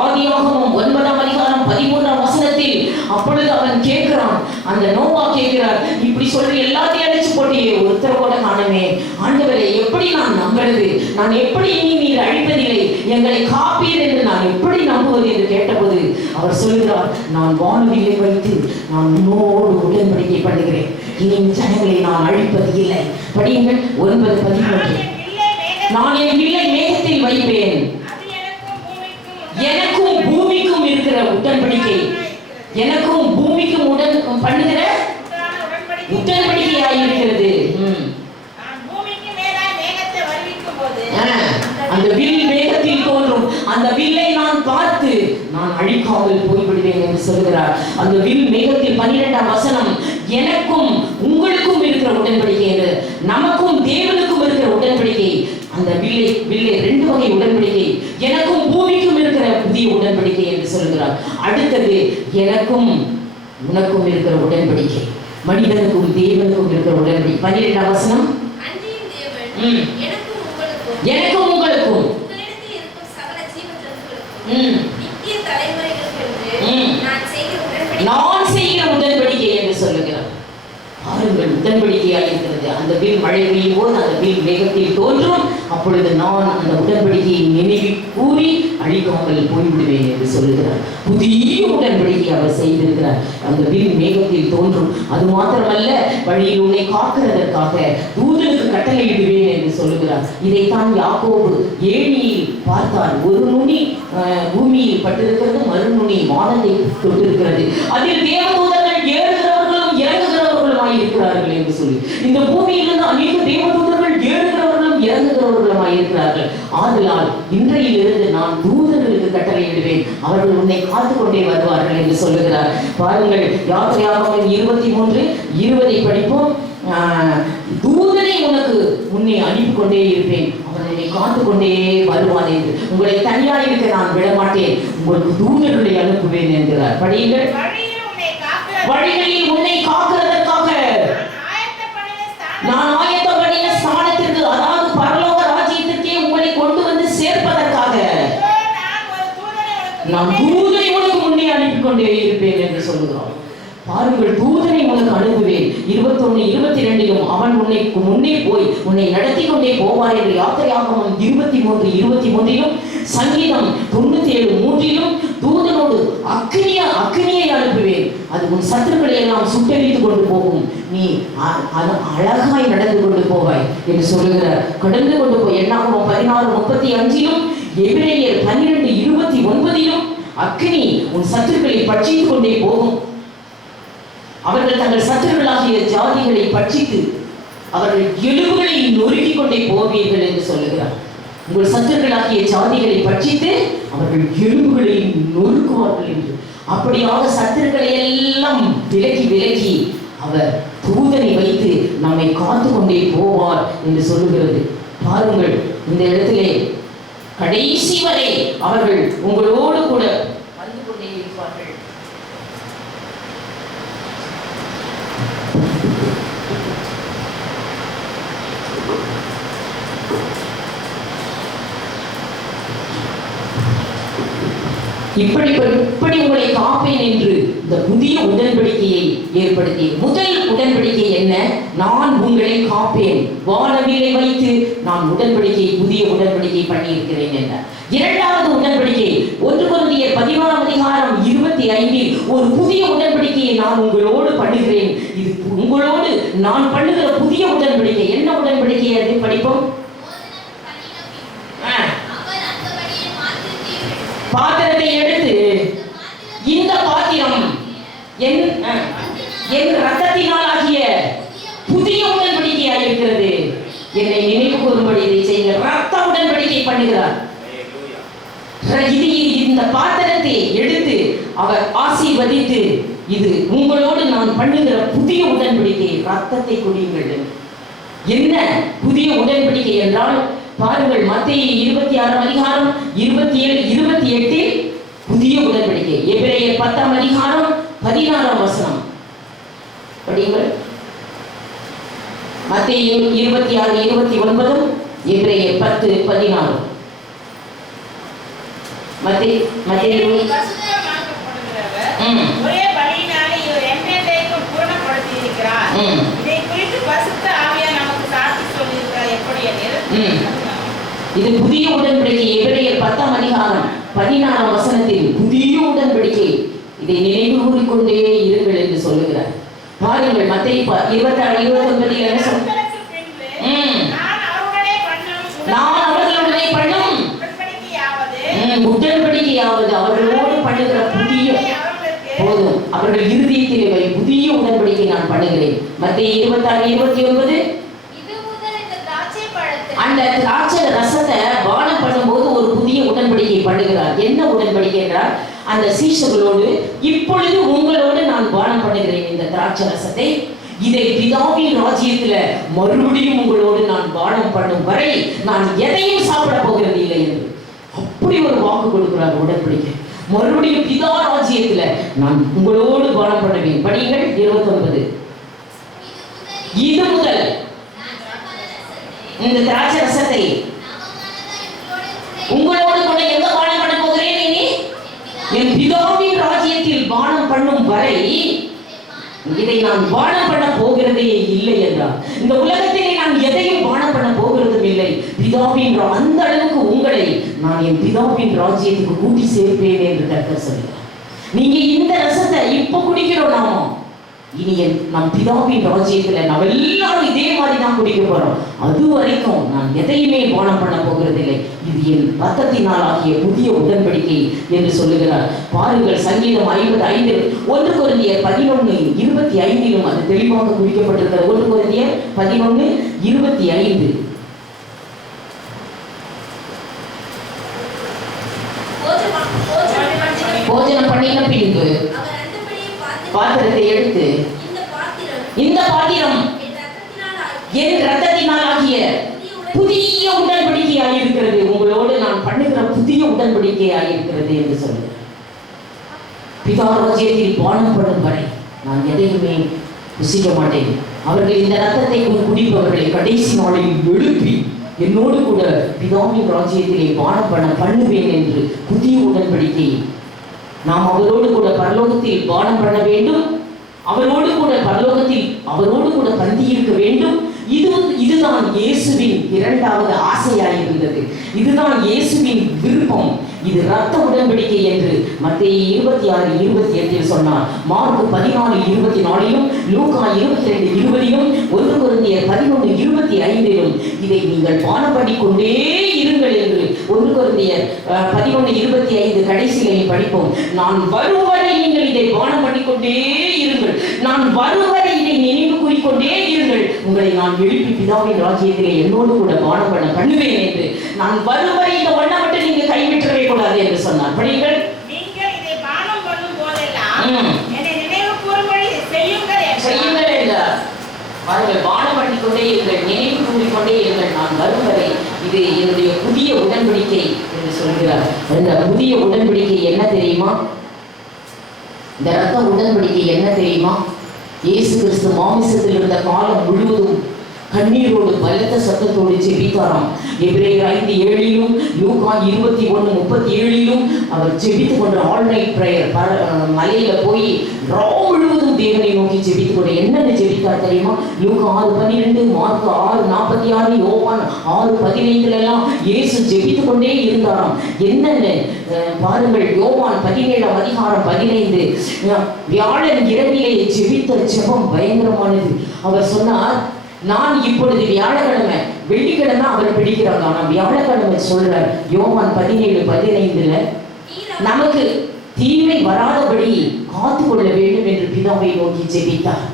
ஆதியாகமம் 9ஆம் அதிகாரம் 13ஆம் வசனத்தில், அப்பொழுது அவன் கேட்கிறான், அந்த நோவா கேட்கிறார், இப்படி சொல்லி எல்லாத்தையும் அழைச்சு போட்டியே, ஒருத்தர் கூட காணமே, ஆண்டவரே எப்படி நான் நம்புறது, நான் எப்படி இனி நீர் அழிப்பதில்லை, எங்களை காப்பீர் என்று நான் எப்படி நம்புவது என்று கேட்டபோது அவர் சொல்கிறார், நான் வானவில்லை வைத்து நான் உன்னோடு உடன்படிக்கை பண்ணுகிறேன், இனி ஜனங்களை நான் அழிப்பது இல்லை. படியுங்கள். 9:13 நான் என் வில்லை மேகத்தில் வைப்பேன், எனக்கும் பூமிக்கும் இருக்கிற உடன்படிக்கை, எனக்கும் பூமிக்கும் உடன் பண்ணுகிற உடன்படிக்கையாய் இருக்கிறது. அந்த வில் மேகத்தில் தோன்றும், அந்த வில்லை நான் பார்த்து நான் அழிக்காமல் போய்விடுவேன் என்று சொல்கிறார். அந்த வில் மேகத்தில் 12ஆம் வசனம், நமக்கும் தேவனுக்கும் இருக்கிற உடன்படிக்கை, அந்த வில்லை 2 வகை உடன்படிக்கை, எனக்கும் பூமிக்கும் இருக்கிற புதிய உடன்படிக்கை என்று சொல்கிறார். அடுத்தது எனக்கும் உனக்கும் இருக்கிற உடன்படிக்கை, மனிதனுக்கும் தேவனுக்கும் இருக்கிற உடன்படிக்கை. 12ஆம் வசனம், அன்றியும் தேவன் எனக்கும் உங்களுக்கும் உங்களிடத்தில் இருக்கும் சகல ஜீவஜந்துக்களுக்கும் நித்திய தலைமுறைகளுக்கென்று நான் செய்கிற உடன்படிக்கை என்று சொல்லுகிறார். பாருங்கள், உடன்படிக்கையாக இருக்கிறது. அந்த வில் மழை பெய்யும் போது அந்த வில் வேகத்தில் தோன்றும், அப்பொழுது நான் அந்த உடன்படிக்கையை நினைவு கூறி அழிக்காமல் போய்விடுவேன் என்று சொல்லுகிறார். புதிய உடன்படிக்கை அவர் செய்திருக்கிறார். அந்த வில் மேகத்தில் தோன்றும். அது மாத்திரமல்ல, வழியில் உன்னை காக்கிறதற்காக தூதனுக்கு கட்டளையிடுவேன் என்று சொல்லுகிறார். இதைத்தான் யாக்கோபு ஏணியில் பார்த்தார். ஒரு நுனி பூமியில் பட்டிருக்கிறது, மறுநுனி வானத்தை தொட்டிருக்கிறது. அதில் தேவதூதர்கள் ஏறுகிறவர்களும் இறங்குகிறவர்களுமாய் இருக்கிறார்கள் என்று சொல்லி, இந்த பூமியிலிருந்து அநேக தேவதூதர்கள் ஏறுகிறவர்களும் இறங்குகிறவர்களுமாய் இருக்கிறார்கள். ஆதலால் இன்றையிலிருந்து நான் தூதர்களுக்கு கட்டளையிடுவேன், அவர்கள் உன்னை காத்துக் கொண்டே வருவார்கள் என்று சொல்லுகிறார். பாருங்கள், யாத்திரையாகமம் 23:20 படிப்போம். தூதனை உனக்கு முன்னே அனுப்பி கொண்டே இருப்பேன், அவன் என்னை காத்துக் கொண்டே வருவான் என்று. உங்களை தனியாக இருக்க நான் விடமாட்டேன், உங்களுக்கு தூதர்களை அனுப்புவேன் என்கிறார். படியுங்கள். வழிகளில் உன்னை காக்கிறதற்காக நான் ஆயத்தம் பண்ணின ஸ்தானத்திற்கு, அதாவது பரலோக ராஜ்யத்திற்கே உங்களை கொண்டு வந்து சேர்ப்பதற்காக நான் தூதனை உனக்கு முன்னே அனுப்பி கொண்டே இருப்பேன் என்று சொல்லுகிறோம். பாருங்கள், தூதனை உனக்கு அனுப்புவேன். 21:22 அவன் உன்னை முன்னே போய் உன்னை நடத்தி கொண்டே போவார் என்று யாத்திரையாகமம் 23:23 சங்கீதம் 97:3 தூதனோடு அக்கினியை அனுப்புவேன், அது உன் சத்துருக்களை எல்லாம் சுட்டெரித்து கொண்டு போகும், நீ அழகாய் நடந்து கொண்டு போவாய் என்று சொல்லுகிறார். கடந்து கொண்டு போய் என்னாகமம் 16:35 எபிரேயர் 12:29 அக்கினி உன் சத்துருக்களை பட்சித்துக் கொண்டே போகும், அவர்கள் தங்கள் சத்துருக்களாகிய ஜாதிகளை பட்சித்து அவர்கள் எலும்புகளை நொறுக்கிக் கொண்டே போவீர்கள் என்று சொல்லுகிறார். உங்கள் சத்துருக்களாகிய ஜாதிகளை பட்சித்து அவர்கள் எலும்புகளை நொறுக்குவார்கள் என்று. அப்படியாக சத்துருக்களை எல்லாம் விலக்கி அவர் தூதனை வைத்து நம்மை காத்து கொண்டே போவார் என்று சொல்லுகிறது. பாருங்கள், இந்த இடத்திலே கடைசி வரை அவர்கள் உங்களோடு கூட வந்து கொண்டே இருப்பார்கள். இப்படி உங்களை காப்பேன் என்று இந்த புதிய உடன்படிக்கையை ஏற்படுத்தி, முதல் உடன்படிக்கை என்ன? நான் உங்களை காப்பேன், வானவிலை வைத்து நான் புதிய உடன்படிக்கை பண்ணியிருக்கிறேன் என்ற. இரண்டாவது உடன்படிக்கை 1 கொரிந்தியர் 11:25 ஒரு புதிய உடன்படிக்கையை நான் உங்களோடு பண்ணுகிறேன். இது உங்களோடு நான் பண்ணுகிற புதிய உடன்படிக்கை. என்ன உடன்படிக்கை அது? படிப்போம். பாத்திரத்தை எடுத்து, இந்த பாத்திரம் என் ரத்தத்தினால் ஆகிய புதிய உடன்படிக்கையாக இருக்கிறது, என்னை நினைவு கூறும்படி இதை செய்ய ரத்த உடன்படிக்கை பண்ணுகிறார். இந்த பாத்திரத்தை எடுத்து அவர் ஆசீர்வதித்து, இது உங்களோடு நான் பண்ணுகிற புதிய உடன்படிக்கை, ரத்தத்தை குடியுங்கள். என்ன புதிய உடன்படிக்கை என்றால், பாருங்கள், மத்தேயு 26 27 28 புதிய உடன்படிக்கை. எபிரேயர் 10 16 படியுங்கள். மத்தேயு 26 29 எபிரேயர் 10 16. மத்தேயு ஒரே பலியினாலே இவர் என்னென்னைக்கும் பூரணப்படுத்தி இருக்கிறார். இதை குறித்து பரிசுத்த ஆவியார் நமக்கு சாட்சி சொல்லியிருக்கிறார். எப்படி எனில், இது புதிய உடன்படிக்கை. எபிரேயர் 10:16 புதிய உடன்படிக்கை, இதை நினைவு கூறிக்கொண்டே இருங்கள் என்று சொல்லுகிறார். பாருங்கள், மத்தேயு 26:29 என்ன சொல்றார்? நான் அவர்களுடனே பண்ணும் உடன்படிக்கையாவது அவர்களோடு பண்ணுகிற புதிய போதும், அவர்கள் இருதயத்தில் புதிய உடன்படிக்கை நான் பண்ணுகிறேன். மத்தேயு 26:29 அந்த திராட்சை ரசத்தை பானம் பண்ணும்போது ஒரு புதிய உடன்படிக்கை பண்ணுகிறார். என்ன உடன்படிக்கை என்றால், அந்த சீஷர்களோடு இப்பொழுது உங்களோடு நான் பானம் பண்ணுகிறேன் இந்த திராட்சை ரசத்தை, இதை பிதாவின் ராஜ்யத்துல மறுபடியும் உங்களோடு நான் பானம் பண்ணும் வரை நான் எதையும் சாப்பிட போகிறது இல்லை என்று அப்படி ஒரு வாக்கு கொடுக்கிறார் உடன்படிக்கை. மறுபடியும் பிதா ராஜ்யத்துல நான் உங்களோடு பானம் பண்ணுவேன். படிங்கள் 29. இது முதல் இந்த திராட்சை ரசத்தை உங்களோடு கூட எங்க பானம் பண்ண போகிறேன்? இனி என் பிதாவின் ராஜ்யத்தில் பானம் பண்ணும் வரை இதை நான் பானம் பண்ண போகிறதே இல்லை என்றார். இந்த உலகத்திலே நான் எதையும் பானம் பண்ண போகிறதும் இல்லை. பிதாவின் அந்த அளவுக்கு உங்களை நான் என் பிதாவின் ராஜ்யத்துக்கு கூட்டி சேர்ப்பேன் என்று கர்த்தர் சொல்கிறார். நீங்க இந்த ரசத்தை இப்ப குடிக்கிறோம் நாம, இனி நம் பிதாவின் ராஜ்யத்துல நாம் எல்லாரும் இதே மாதிரி தான் குடிக்க போறோம். அது வரைக்கும் நான் எதையுமே பானம் பண்ண போகிறதில்லை. இது என் ரத்தத்தினால் ஆகிய புதிய உடன்படிக்கை என்று சொல்லுகிறார். பாருங்கள், சங்கீதம் 55 1 கொரிந்தியர் 11:25 அது தெளிவாக குறிக்கப்பட்டிருக்கிறது. 1 கொரிந்தியர் 11:25 போஜனம் பண்ணின பின்பு பாத்திரத்தை எடுத்து இந்த பாத்திரம் என் ரத்தத்தினால் ஆகிய புதிய உடன்படிக்கையாக இருக்கிறது, உங்களோடு நான் பண்ணுகிற புதிய உடன்படிக்கையாக இருக்கிறது என்று சொல்லுகிறார். பிதா ராஜ்யத்தில் பானம் பண்ணும் வரை நான் எதையுமே ருசிக்க மாட்டேன். அவர்கள் இந்த ரத்தத்தை குடிப்பவர்களை கடைசி நாளில் எழுப்பி என்னோடு கூட பிதாவின் ராஜ்யத்திலே பானம் பண்ண பண்ணுவேன் என்று புதிய உடன்படிக்கை. நாம் அவரோடு கூட பரலோகத்தில் பானம் பண்ண வேண்டும். அவரோடு கூட பரலோகத்தில் அவரோடு கூட பந்தி இருக்க வேண்டும். இதுதான் இயேசுவின் இரண்டாவது ஆசையாய் இருந்தது. இதுதான் இயேசுவின் விருப்பம். இது ரத்த உடன்படிக்கை என்று மத்தேயு 26:28 சொன்னார். மார்க்கு 14:24 லூக்கா 22:20 1 கொரிந்தியர் 11:25 இதை நீங்கள் பானம் பண்ணிக்கொண்டே இருங்கள் என்று 1 கொரிந்தியர் 11:25 கடைசியிலே படிப்போம். நான் வரும் வரை நீங்கள் இதை பானம் பண்ணிக்கொண்டே இருங்கள், நான் வரும் வரை இதை நினைவு கூறிக்கொண்டே இருங்கள், உங்களை நான் எழுப்பி பிதாவின் ராஜ்யத்திலே என்னோடு கூட பானம் பண்ண பண்ணுவேன் என்று. நான் வரும் வரை இந்த ஒன்றை மட்டும் நீங்க கைவிட்டவே கூடாது என்று சொன்னார். படிங்கள், நீங்கள் இதை பானம் பண்ணும் போதெல்லாம் என்னை நினைவு கூறும்படி செய்யுங்கள் என்றார். அவர்கள் பானம் பண்ணிக்கொண்டே இருங்கள், நினைவு கூறிக்கொண்டே இருங்கள், நான் வரும் வரை இது என்னுடைய புதிய உடன்படிக்கை என்று சொல்கிறார். இந்த புதிய உடன்படிக்கை என்ன தெரியுமா? இந்த ரத்த உடன்படிக்கை என்ன தெரியுமா? இயேசு கிறிஸ்து மாமிசத்தில் இருந்த காலம் முழுவதும் கண்ணீரோடு பலத்த சத்தத்தோடு ஜெபித்தாராம். எபிரேயர் 5:7 லூக்கா 21:37 அவர் ஜெபித்துக் கொண்ட ஆல் நைட் பிரேயர். மலையில போய் ராவு முழுவதும் தேவனை நோக்கி ஜெபித்துக் கொண்டு என்னென்ன ஜெபித்தார் தெரியுமா? லூக்கா 6:12 மார்க்கு 6:46 யோவான் 6:15 எல்லாம் இயேசு ஜெபித்துக் கொண்டே இருந்தாராம். என்னென்ன பாருங்கள், யோவான் 17:15 வியாழன் இரவிலே ஜெபித்த ஜெபம் பயங்கரமானது. அவர் சொன்னார், நான் இப்பொழுது வியாழக்கிழமை வெள்ளிக்கிழமை அவர் பிடிக்கிறாங்க, ஆனா வியாழக்கிழமை சொல்றார் யோவான் 17:15 நமக்கு தீமை வராதபடி காத்து கொள்ள வேண்டும் என்று பிதாவை நோக்கி ஜெபித்தார்.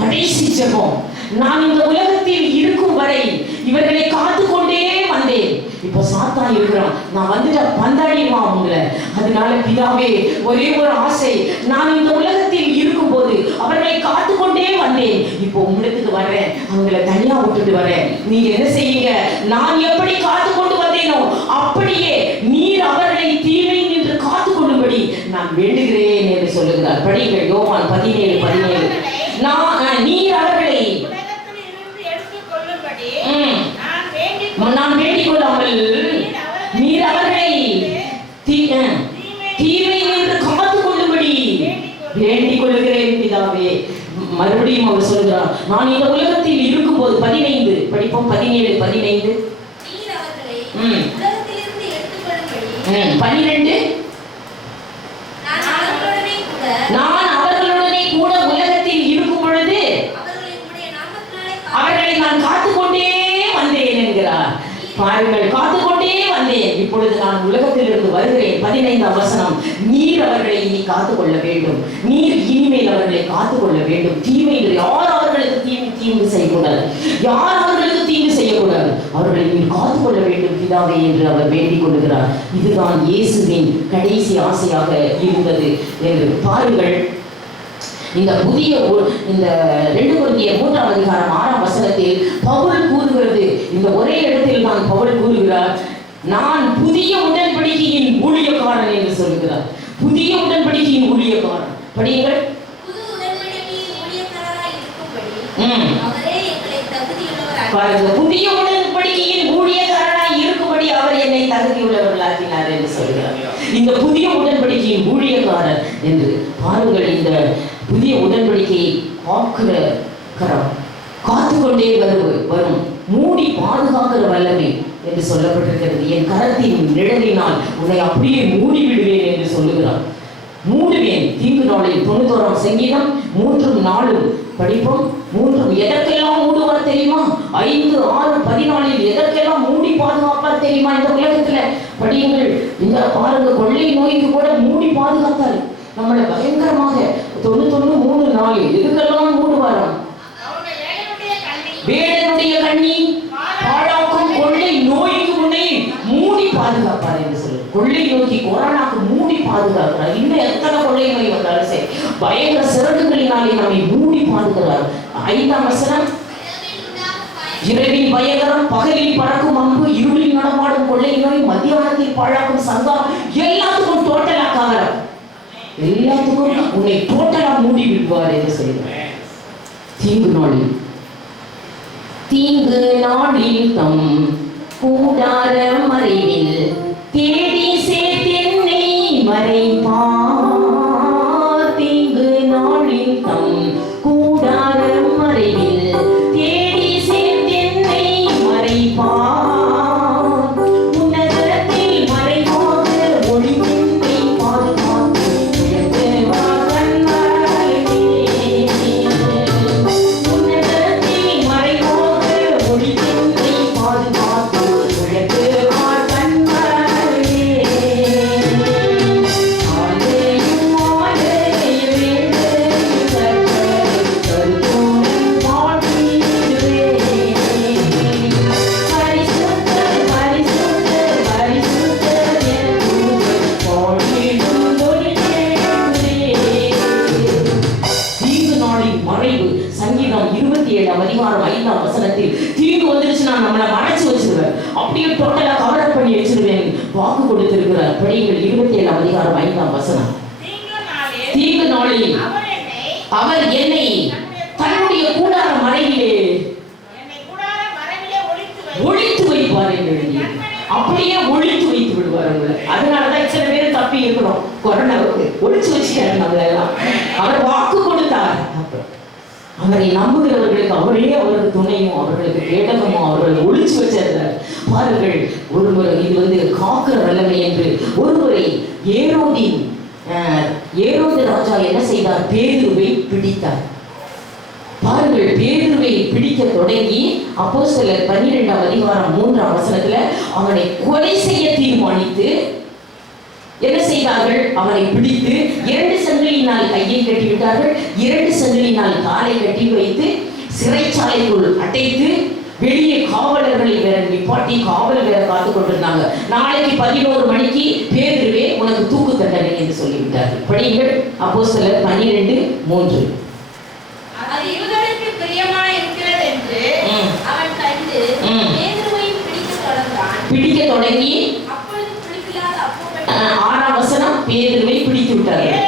கடைசி ஜெபம், நான் இந்த உலகத்தில் இருக்கும் வரை இவர்களை காத்து கொண்டே வந்தேன். இப்போ சாத்தான் இருக்கிறான், நான் வந்துட்டு பந்தாடிடுவான் அவங்களை. அதனால பிதாவே ஒரே ஒரு ஆசை, நான் இந்த உலகத்தில் இருக்கும் போது அவர்களை காத்து கொண்டே வந்தேன், இப்போ உங்களுக்கு வர்றேன், அவங்களை தனியா விட்டுட்டு வரேன். நீங்க என்ன செய்யுங்க, நான் எப்படி காத்து கொண்டு வந்தேனோ அப்படியே நீர் அவர்களை தீமை நின்று காத்து கொள்ளும்படி நான் வேண்டுகிறேன் என்று சொல்லுகிறார். படிங்கள், யோவான் 17:17 நீர் அவர்களை நான் வேண்டிக் கொள்ளாமல் நீர் அவர்களை தீமை நின்று காத்து கொள்ளும்படி வேண்டிக் கொள்ளுகிறேன் பிதாவே. மறுபடியும் அவர் சொல்கிறார், நான் இந்த உலகத்தில் இருக்கும் போது 15 படிப்போம். 17:15 12 நான் அவர்களுடனே கூட உலகத்தில் இருக்கும் பொழுது அவர்களை நான் காத்துக்கொண்டே வந்தேன் என்கிறார். பாருங்கள், காத்துக்கொண்டே வந்தேன், இப்பொழுது நான் உலகத்திலிருந்து வருகிறேன். 15ஆம் வசனம், நீர் அவர்களை இனி காத்துக்கொள்ள வேண்டும், நீர் இனிமேல் அவர்களை காத்துக்கொள்ள வேண்டும். தீமை யார் அவர்களுக்கு தீங்கு செய்யக்கூடாது, யார் அவர்களுக்கு தீங்கு செய்யக்கூடாது, அவர்களை நீர் காத்துக்கொள்ள வேண்டும் பிதாவே என்று அவர் வேண்டிக் கொள்கிறார். இதுதான் இயேசுவின் கடைசி ஆசையாக இருந்தது என்று பாருங்கள். இந்த புதிய இந்த 2 கொரிந்தியர் அதிகாரம் 6ஆம் வசனத்தில் பவுல் கூறுகிறது, இந்த ஒரே இடத்தில் தான் பவுல் கூறுகிறார், நான் புதிய உடன்படிக்கையின் ஊழியக்காரன் என்று சொல்கிறார். புதிய உடன்படிக்கையின் ஊழியக்காரன். படியுங்கள். புது உடன்படிக்கையின் ஊழியக்காரராய் இருக்கும்படி அவரே எங்களை தகுதியுள்ளவராக்கினார். பாருங்க, புதிய உடன்படிக்கையின் ஊழியக்காரனாய் இருக்கும்படி அவர் என்னை தகுதியுள்ளவர்களாக்கினார் என்று சொல்கிறார். இந்த புதிய உடன்படிக்கையின் ஊழியக்காரர் என்று பாருங்கள். இந்த புதிய உடன்படிக்கையை காக்கிற கரம், காத்துக்கொண்டே வரும் மூடி பாதுகாக்கிற வல்லமை என்று சொல்லப்பட்டிருக்கிறது. என் கரத்தின் நிழலினால் உன்னை அப்படியே மூடி விடுவேன் என்று சொல்லுகிறார். மூடுவேன். தீங்கு நாளில் 91ஆம் சங்கீதம் 3:4 படிப்போம். 3 எதற்கெல்லாம் மூடுவார் தெரியுமா? 5, 6, 14 எதற்கெல்லாம் மூடி பாதுகாப்பார் தெரியுமா? இந்த உலகத்துல படியுங்கள். இந்த பாருங்க, கொள்ளை நோய்க்கு கூட மூடி பாதுகாத்தார் நம்மளை பயங்கரமாக. 91, 3, 4 எதுக்கெல்லாம் மூடுவாராம்? வேடனுடைய கண்ணி, பாழாக்கும் கொள்ளை நோய்க்கு உன்னை மூடி பாதுகாப்பார் என்று சொல்லு. கொள்ளை நோக்கி கொரோனாக்கு மூடி பாதுகாக்கிறார். இன்னும் எத்தனை கொள்ளை நோய் வந்தாலும் சரி, பயங்கர சிறகுகளினாலே நம்மை மூடி பாதுகாக்கிறார். 5ஆம் வசனம், இரவின் பயங்கரம், பகலில் பறக்கும் அம்பு, இருளில் நடமாடும் கொள்ளை நோய், மத்தியானத்தில் பாழாக்கும் சங்கம், எல்லாத்துக்கும் டோட்டலாக எல்லாத்துக்கும் உன்னை டோட்டலா மூடி விடுவார் என்று சொல்கிறார். தீங்கு நாளில் தம் கூடார மறைவில் தேடி சேர்த்தென்னை மறைப்பார். தீங்கு நாளில் தம் கூடார மறைவில் தேடி சேர்த்தென்னை மறைப்பார். உன்னதத்தில் மறைவாக ஒளிவின்மை பாதுகாத்து சங்கீதம் 27ஆம் அதிகாரம் 5ஆம் வசனத்தில் தீங்கு வந்துருச்சுன்னா நம்மளை மறைச்சு வச்சிருவார், அப்படியே டோட்டலா கவர் பண்ணி வச்சிருவேன் வாக்கு கொடுத்திருக்கிறார். படியுங்கள். 27ஆம் அதிகாரம் 5ஆம் வசனம். தீங்கு நாளில் அவர் என்னை தன்னுடைய கூடார மறைவிலே ஒளித்து வைப்பார் என்று அப்படியே ஒளித்து வைத்து விடுவார் உங்களை. அதனாலதான் சில பேர் தப்பி இருக்கிறோம். கொரோனாவுக்கு ஒளிச்சு வச்சுட்டாரு நம்மள எல்லாம். அவர் வாக்கு கொடுத்தார். அவரை நம்புகிறவர்களுக்கு அவரே அவருக்கு துணையும் அவர்களுக்கு கேடகமும் அவர்களை ஒளிச்சு வச்சிருந்தார். பாருங்கள், ஒருமுறை இது காக்கிற வல்லமை என்று ஒருமுறை ஏரோது ராஜா என்ன செய்தார்? பேதுருவை பிடித்தார். பாருங்கள், பேதுருவை பிடிக்க தொடங்கி அப்போஸ்தலர் 12ஆம் அதிகாரம் 3ஆம் வசனத்துல அவனை கொலை செய்ய தீர்மானித்து என்ன செய்தார்கள்? அவனை பிடித்து 2 சங்கிலியினால் கையை கட்டிவிட்டார்கள், 2 சங்கிலியினால் காலை கட்டி வைத்து சிறைச்சாலைக்குள் அடைத்து வெளியே காவலர்களை வேற நிப்பாட்டி காவல் வேற காத்து கொண்டிருந்தாங்க. நாளைக்கு 11 மணிக்கு பேதுருவே உனக்கு தூக்கு தண்டனை என்று சொல்லிவிட்டார்கள். படியுங்கள். அப்போஸ்தலர் 12:3. அது யூதருக்கு பிரியமாய் இருக்கிறது என்று அவன் கண்டு பேதுருவையும் பிடிக்க தொடங்கி அப்பொழுது புளிப்பில்லாத அப்பம் 6ஆம் வசனம், பேதுருவை பிடித்து விட்டார்கள்.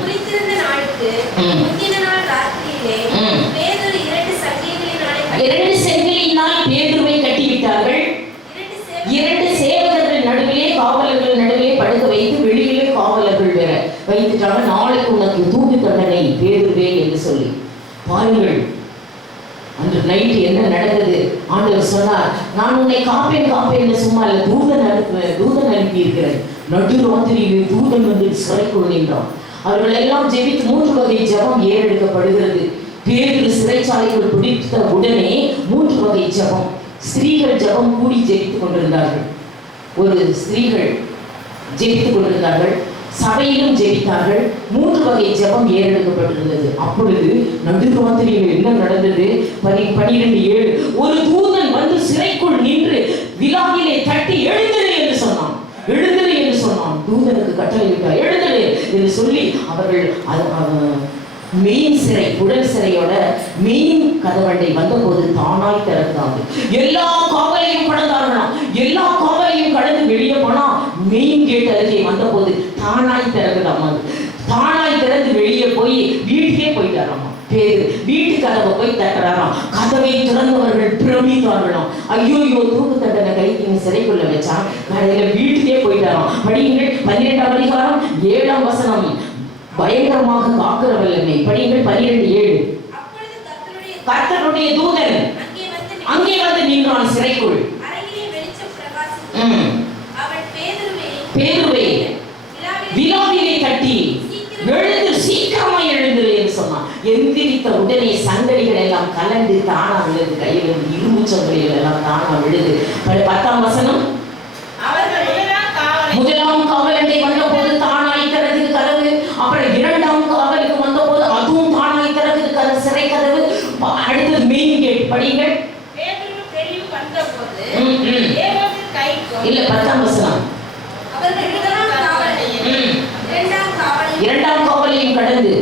குறித்திருந்த நாளுக்கு முந்தின நாள் ராத்திரியிலே பேதுரு 2 சங்கிலியினால் பேதுருவை கட்டிவிட்டார்கள். 2 சேவகர்கள் நடுவிலே காவலர்கள் நடுவிலே படுக்க வைத்து வெளியிலே காவலர்கள் வேற வைத்துட்டாங்க. நாளைக்கு உனக்கு தூக்கு தண்டனை பேதுருவே என்று சொல்லி. பாருங்கள், அன்று நைட்டு என்ன நடந்தது? ஆண்டவர் சொன்னார், நான் உன்னை காப்பேன் சும்மா இல்லை, தூதன் அனுப்பி இருக்கிறேன். நடுராத்திரியில் தூதன் வந்து சிறைக்குள் நின்றான். அவர்கள் எல்லாம் ஜெபித்து 3 வகை ஜெபம் ஏறெடுக்கப்படுகிறது. பேதுரு சிறைச்சாலைக்குள் பிடித்த உடனே 3 வகை ஜெபம், ஸ்திரீகள் ஜெபம் கூடி ஜெபித்துக் கொண்டிருந்தார்கள். ஒரு ஸ்திரீகள் ஜெபித்துக் கொண்டிருந்தார்கள், சபையிலும் ஜெபித்தார்கள். 3 வகை ஜெபம் ஏறெடுக்கப்பட்டிருந்தது. அப்பொழுது நடுராத்திரியில் என்ன நடந்தது? 12:7 ஒரு தூதன் வந்து சிறைக்குள் நின்று விலாகிலே தட்டி எழுந்திரு என்று சொன்னான். தூதனுக்கு கட்டளையிட்டார், எழுந்திரு என்று சொல்லி அவர்கள் மெயின் சிறை, உடல் சிறையோட மெயின் கதவண்டை வந்தபோது தானாய் திறந்தாங்க. எல்லா காவலையும் கடந்தார்களாம். எல்லா காவலையும் கடந்து வெளியே போனா மெயின் கேட் அருகே வந்தபோது தானாய் திறக்குதாமா. தானாய் திறந்து வெளியே போய் வீட்டுக்கே போயிட்டாராமா. பேரு வீட்டு கதவை போய் தட்டுறாராம். கதவை திறந்தவர்கள் பிரமித்தார்களாம். ஐயோ தூக்கு தண்டனை கைக்கு சிறைக்குள்ள வச்சா கடையில வீட்டுக்கே போயிட்டாராம். படியுங்கள் 12ஆம் அதிகாரம் 7ஆம் வசனம். பயங்கரமாக காக்கிற வல்லமை. படியுங்கள் 12:7. கர்த்தருடைய தூதன் அங்கே வந்து நின்றான் சிறைக்குள். பேதுருவை விலாவிலே தட்டி எழுந்து, சீக்கிரமாய் எழுந்து என்று சொன்னான். எந்திரித்த உடனே சங்கடிகள் எல்லாம் கலந்து தானா விழுது. கையில் இரும்பு சங்கடிகள் எல்லாம் தானா விழுது. 10ஆம் வசனம். முதலாம் காவலண்டை வந்த போது தானாய் திறக்குது கதவு. அப்புறம் 2ஆம் காவலுக்கு வந்த போது அதுவும் தானாய் திறக்குது கதவு, சிறை கதவு. அடுத்தது மெயின் கேட். படியுங்கள். இல்ல 10ஆம் வசனம். 2ஆம் காவலையும் கடந்து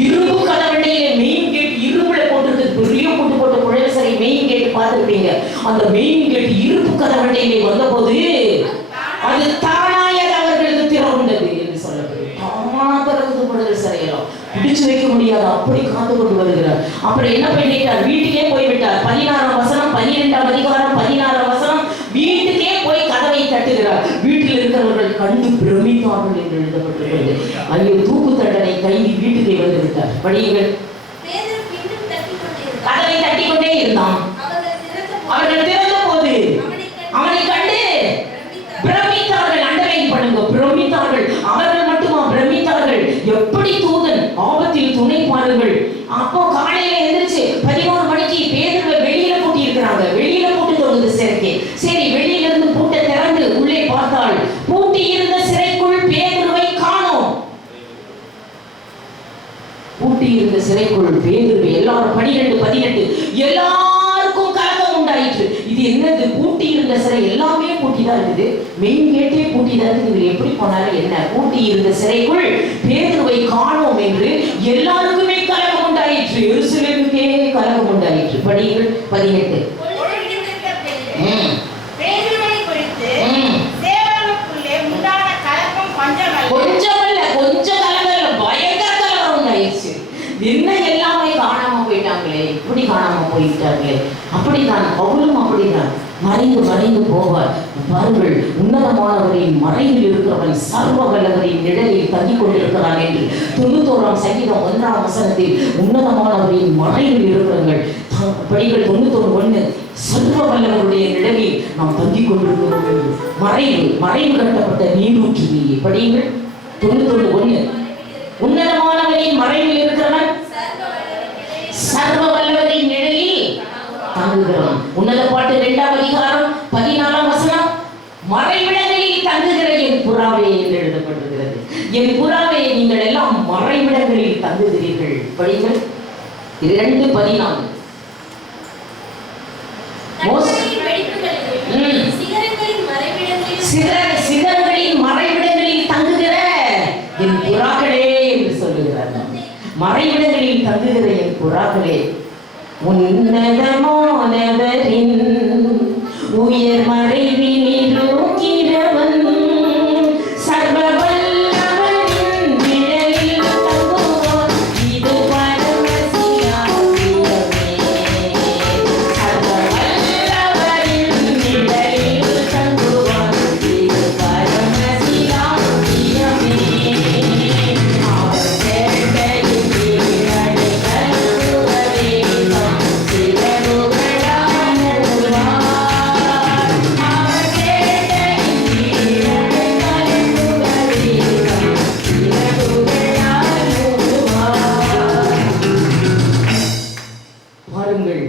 இரும்பு கதவண்டையில மெயின் கேட் இரும்புல போட்டிருக்கு. பெரிய போட்டு போட்ட குழல் சிறை மெயின் கேட் பார்த்துருப்பீங்க. அந்த மெயின் கேட் இரும்பு கதவண்டையிலே வந்த போது அது தானாய அவர்களுக்கு திறவுண்டது என்று சொல்லப்படுது. தானா திறக்குது குழல் சிறையெல்லாம். பிடிச்சு வைக்க முடியாது, அப்படி காத்து கொண்டு வருகிறார். அப்புறம் என்ன பண்ணிட்டார்? வீட்டுக்கே போய்விட்டார். 16ஆம் வசனம், 12ஆம் அதிகாரம் 16ஆம் வசனம். வீட்டுக்கே போய் கதவை தட்டுகிறார். வீட்டில் இருக்கிறவர்கள் கண்டு பிரமித்தார்கள் என்று எழுதப்பட்டிருக்கிறது. ஐயோ, தூக்கு தண்டனை கைதி வீட்டுக்கே வந்து விட்டார். படியுங்கள். கதவை தட்டிக் கொண்டே இருந்தான். அவர்கள் திறந்த போது அவனை கண்டு பிரமித்தார்கள். அண்டர்லைன் பண்ணுங்க, பிரமித்தார்கள். அவர்கள் மட்டுமா பிரமித்தார்கள்? எப்படி தூதன் ஆபத்தில் துணை பாருங்கள். அப்போ காலையில எந்திரிச்சு 11 மணிக்கு பேதுருவை வெளியில பூட்டி இருக்கிறாங்க. வெளியில பூட்டு தொங்குது சிறைக்கு. சரி, வெளியில இருந்து பூட்டை திறந்து உள்ளே பார்த்தால் பூட்டி இருந்த சிறைக்குள் பேதுருவை காணோம். பூட்டி இருந்த சிறைக்குள் பேதுருவை எல்லாரும் 12:18 எல்லாருக்கும் கலக்கம் உண்டாயிற்று. இது என்னது? பூட்டி இருந்த சிறை எல்லாமே பூட்டிதான் இருக்குது. மெயின் கேட்டே பூட்டிதான் இருக்குது. இவர் எப்படி போனாலும் என்ன? பூட்டி இருந்த சிறைக்குள் பேதுருவை காணோம் என்று எல்லாருக்குமே கலக்கம் உண்டாயிற்று. எருசலேமுக்கே கலக்கம் உண்டாயிற்று. படியுங்கள் 18. கொஞ்சம் கலங்கல்ல, பயங்கர கலக்கம் உண்டாயிடுச்சு. என்ன எல்லாமே காணாம போயிட்டாங்களே, இப்படி காணாம போயிட்டாங்களே. அப்படித்தான் அவளும் அப்படித்தான் மறைந்து மறைந்து போவார். பாருங்கள், உன்னதமானவரின் மறைவில் இருக்கிறவன் சர்வ வல்லவரின் நிழலில் தங்கிக் கொண்டிருக்கிறான் என்று 91ஆம் சங்கீதம் 1ஆம் வசனத்தில் உன்னதமானவரின் மறைவில் இருக்கிறவர்கள் படிகள் 91:1 சர்வ வல்லவருடைய நிழலில் நாம் தங்கிக் கொண்டிருக்கிறோம் என்று. மறைவு கட்டப்பட்ட நீரூற்று நீயே. படியுங்கள் 91:1. உன்னதமானவரின் மறைவில் இருக்கிறவன் சர்வ வல்லவரின் நிழலில் தங்குகிறான். உன்னத பாட்டு 2ஆம் அதிகாரம் 14ஆம் வசனம். மறைவிடங்களில் தங்குகிற என் புறாவே என்று எழுதப்பட்டிருக்கிறது. என் புறாவே, நீங்கள் எல்லாம் மறைவிடங்களில் தங்குகிறீர்கள். படிங்கள் 2:14. சிகரங்களின் மறைவிடங்களில் தங்குகிற என் புறாக்களே என்று சொல்லுகிறார். மறைவிடங்களில் தங்குகிற என் புறாக்களே, உன்னதமானவரின் உயர் மறைவில் இருக்கிறவன் சர்வ வல்லவரின் நிழலில் தங்குவான். இது பரமசிலாக்கியமே. சர்வ வல்லவரின் நிழலில் தங்குவான். இது பரமசிலாக்கியமே. அவர் கேட்டையின் கீழடை கல்லுவரே தம் சிறகுகளால் மூடுவார். அவர் கேட்டையின் கீழடை கல்லுவரே தம் சிறகுகளால் மூடுவார். பாருங்கள்,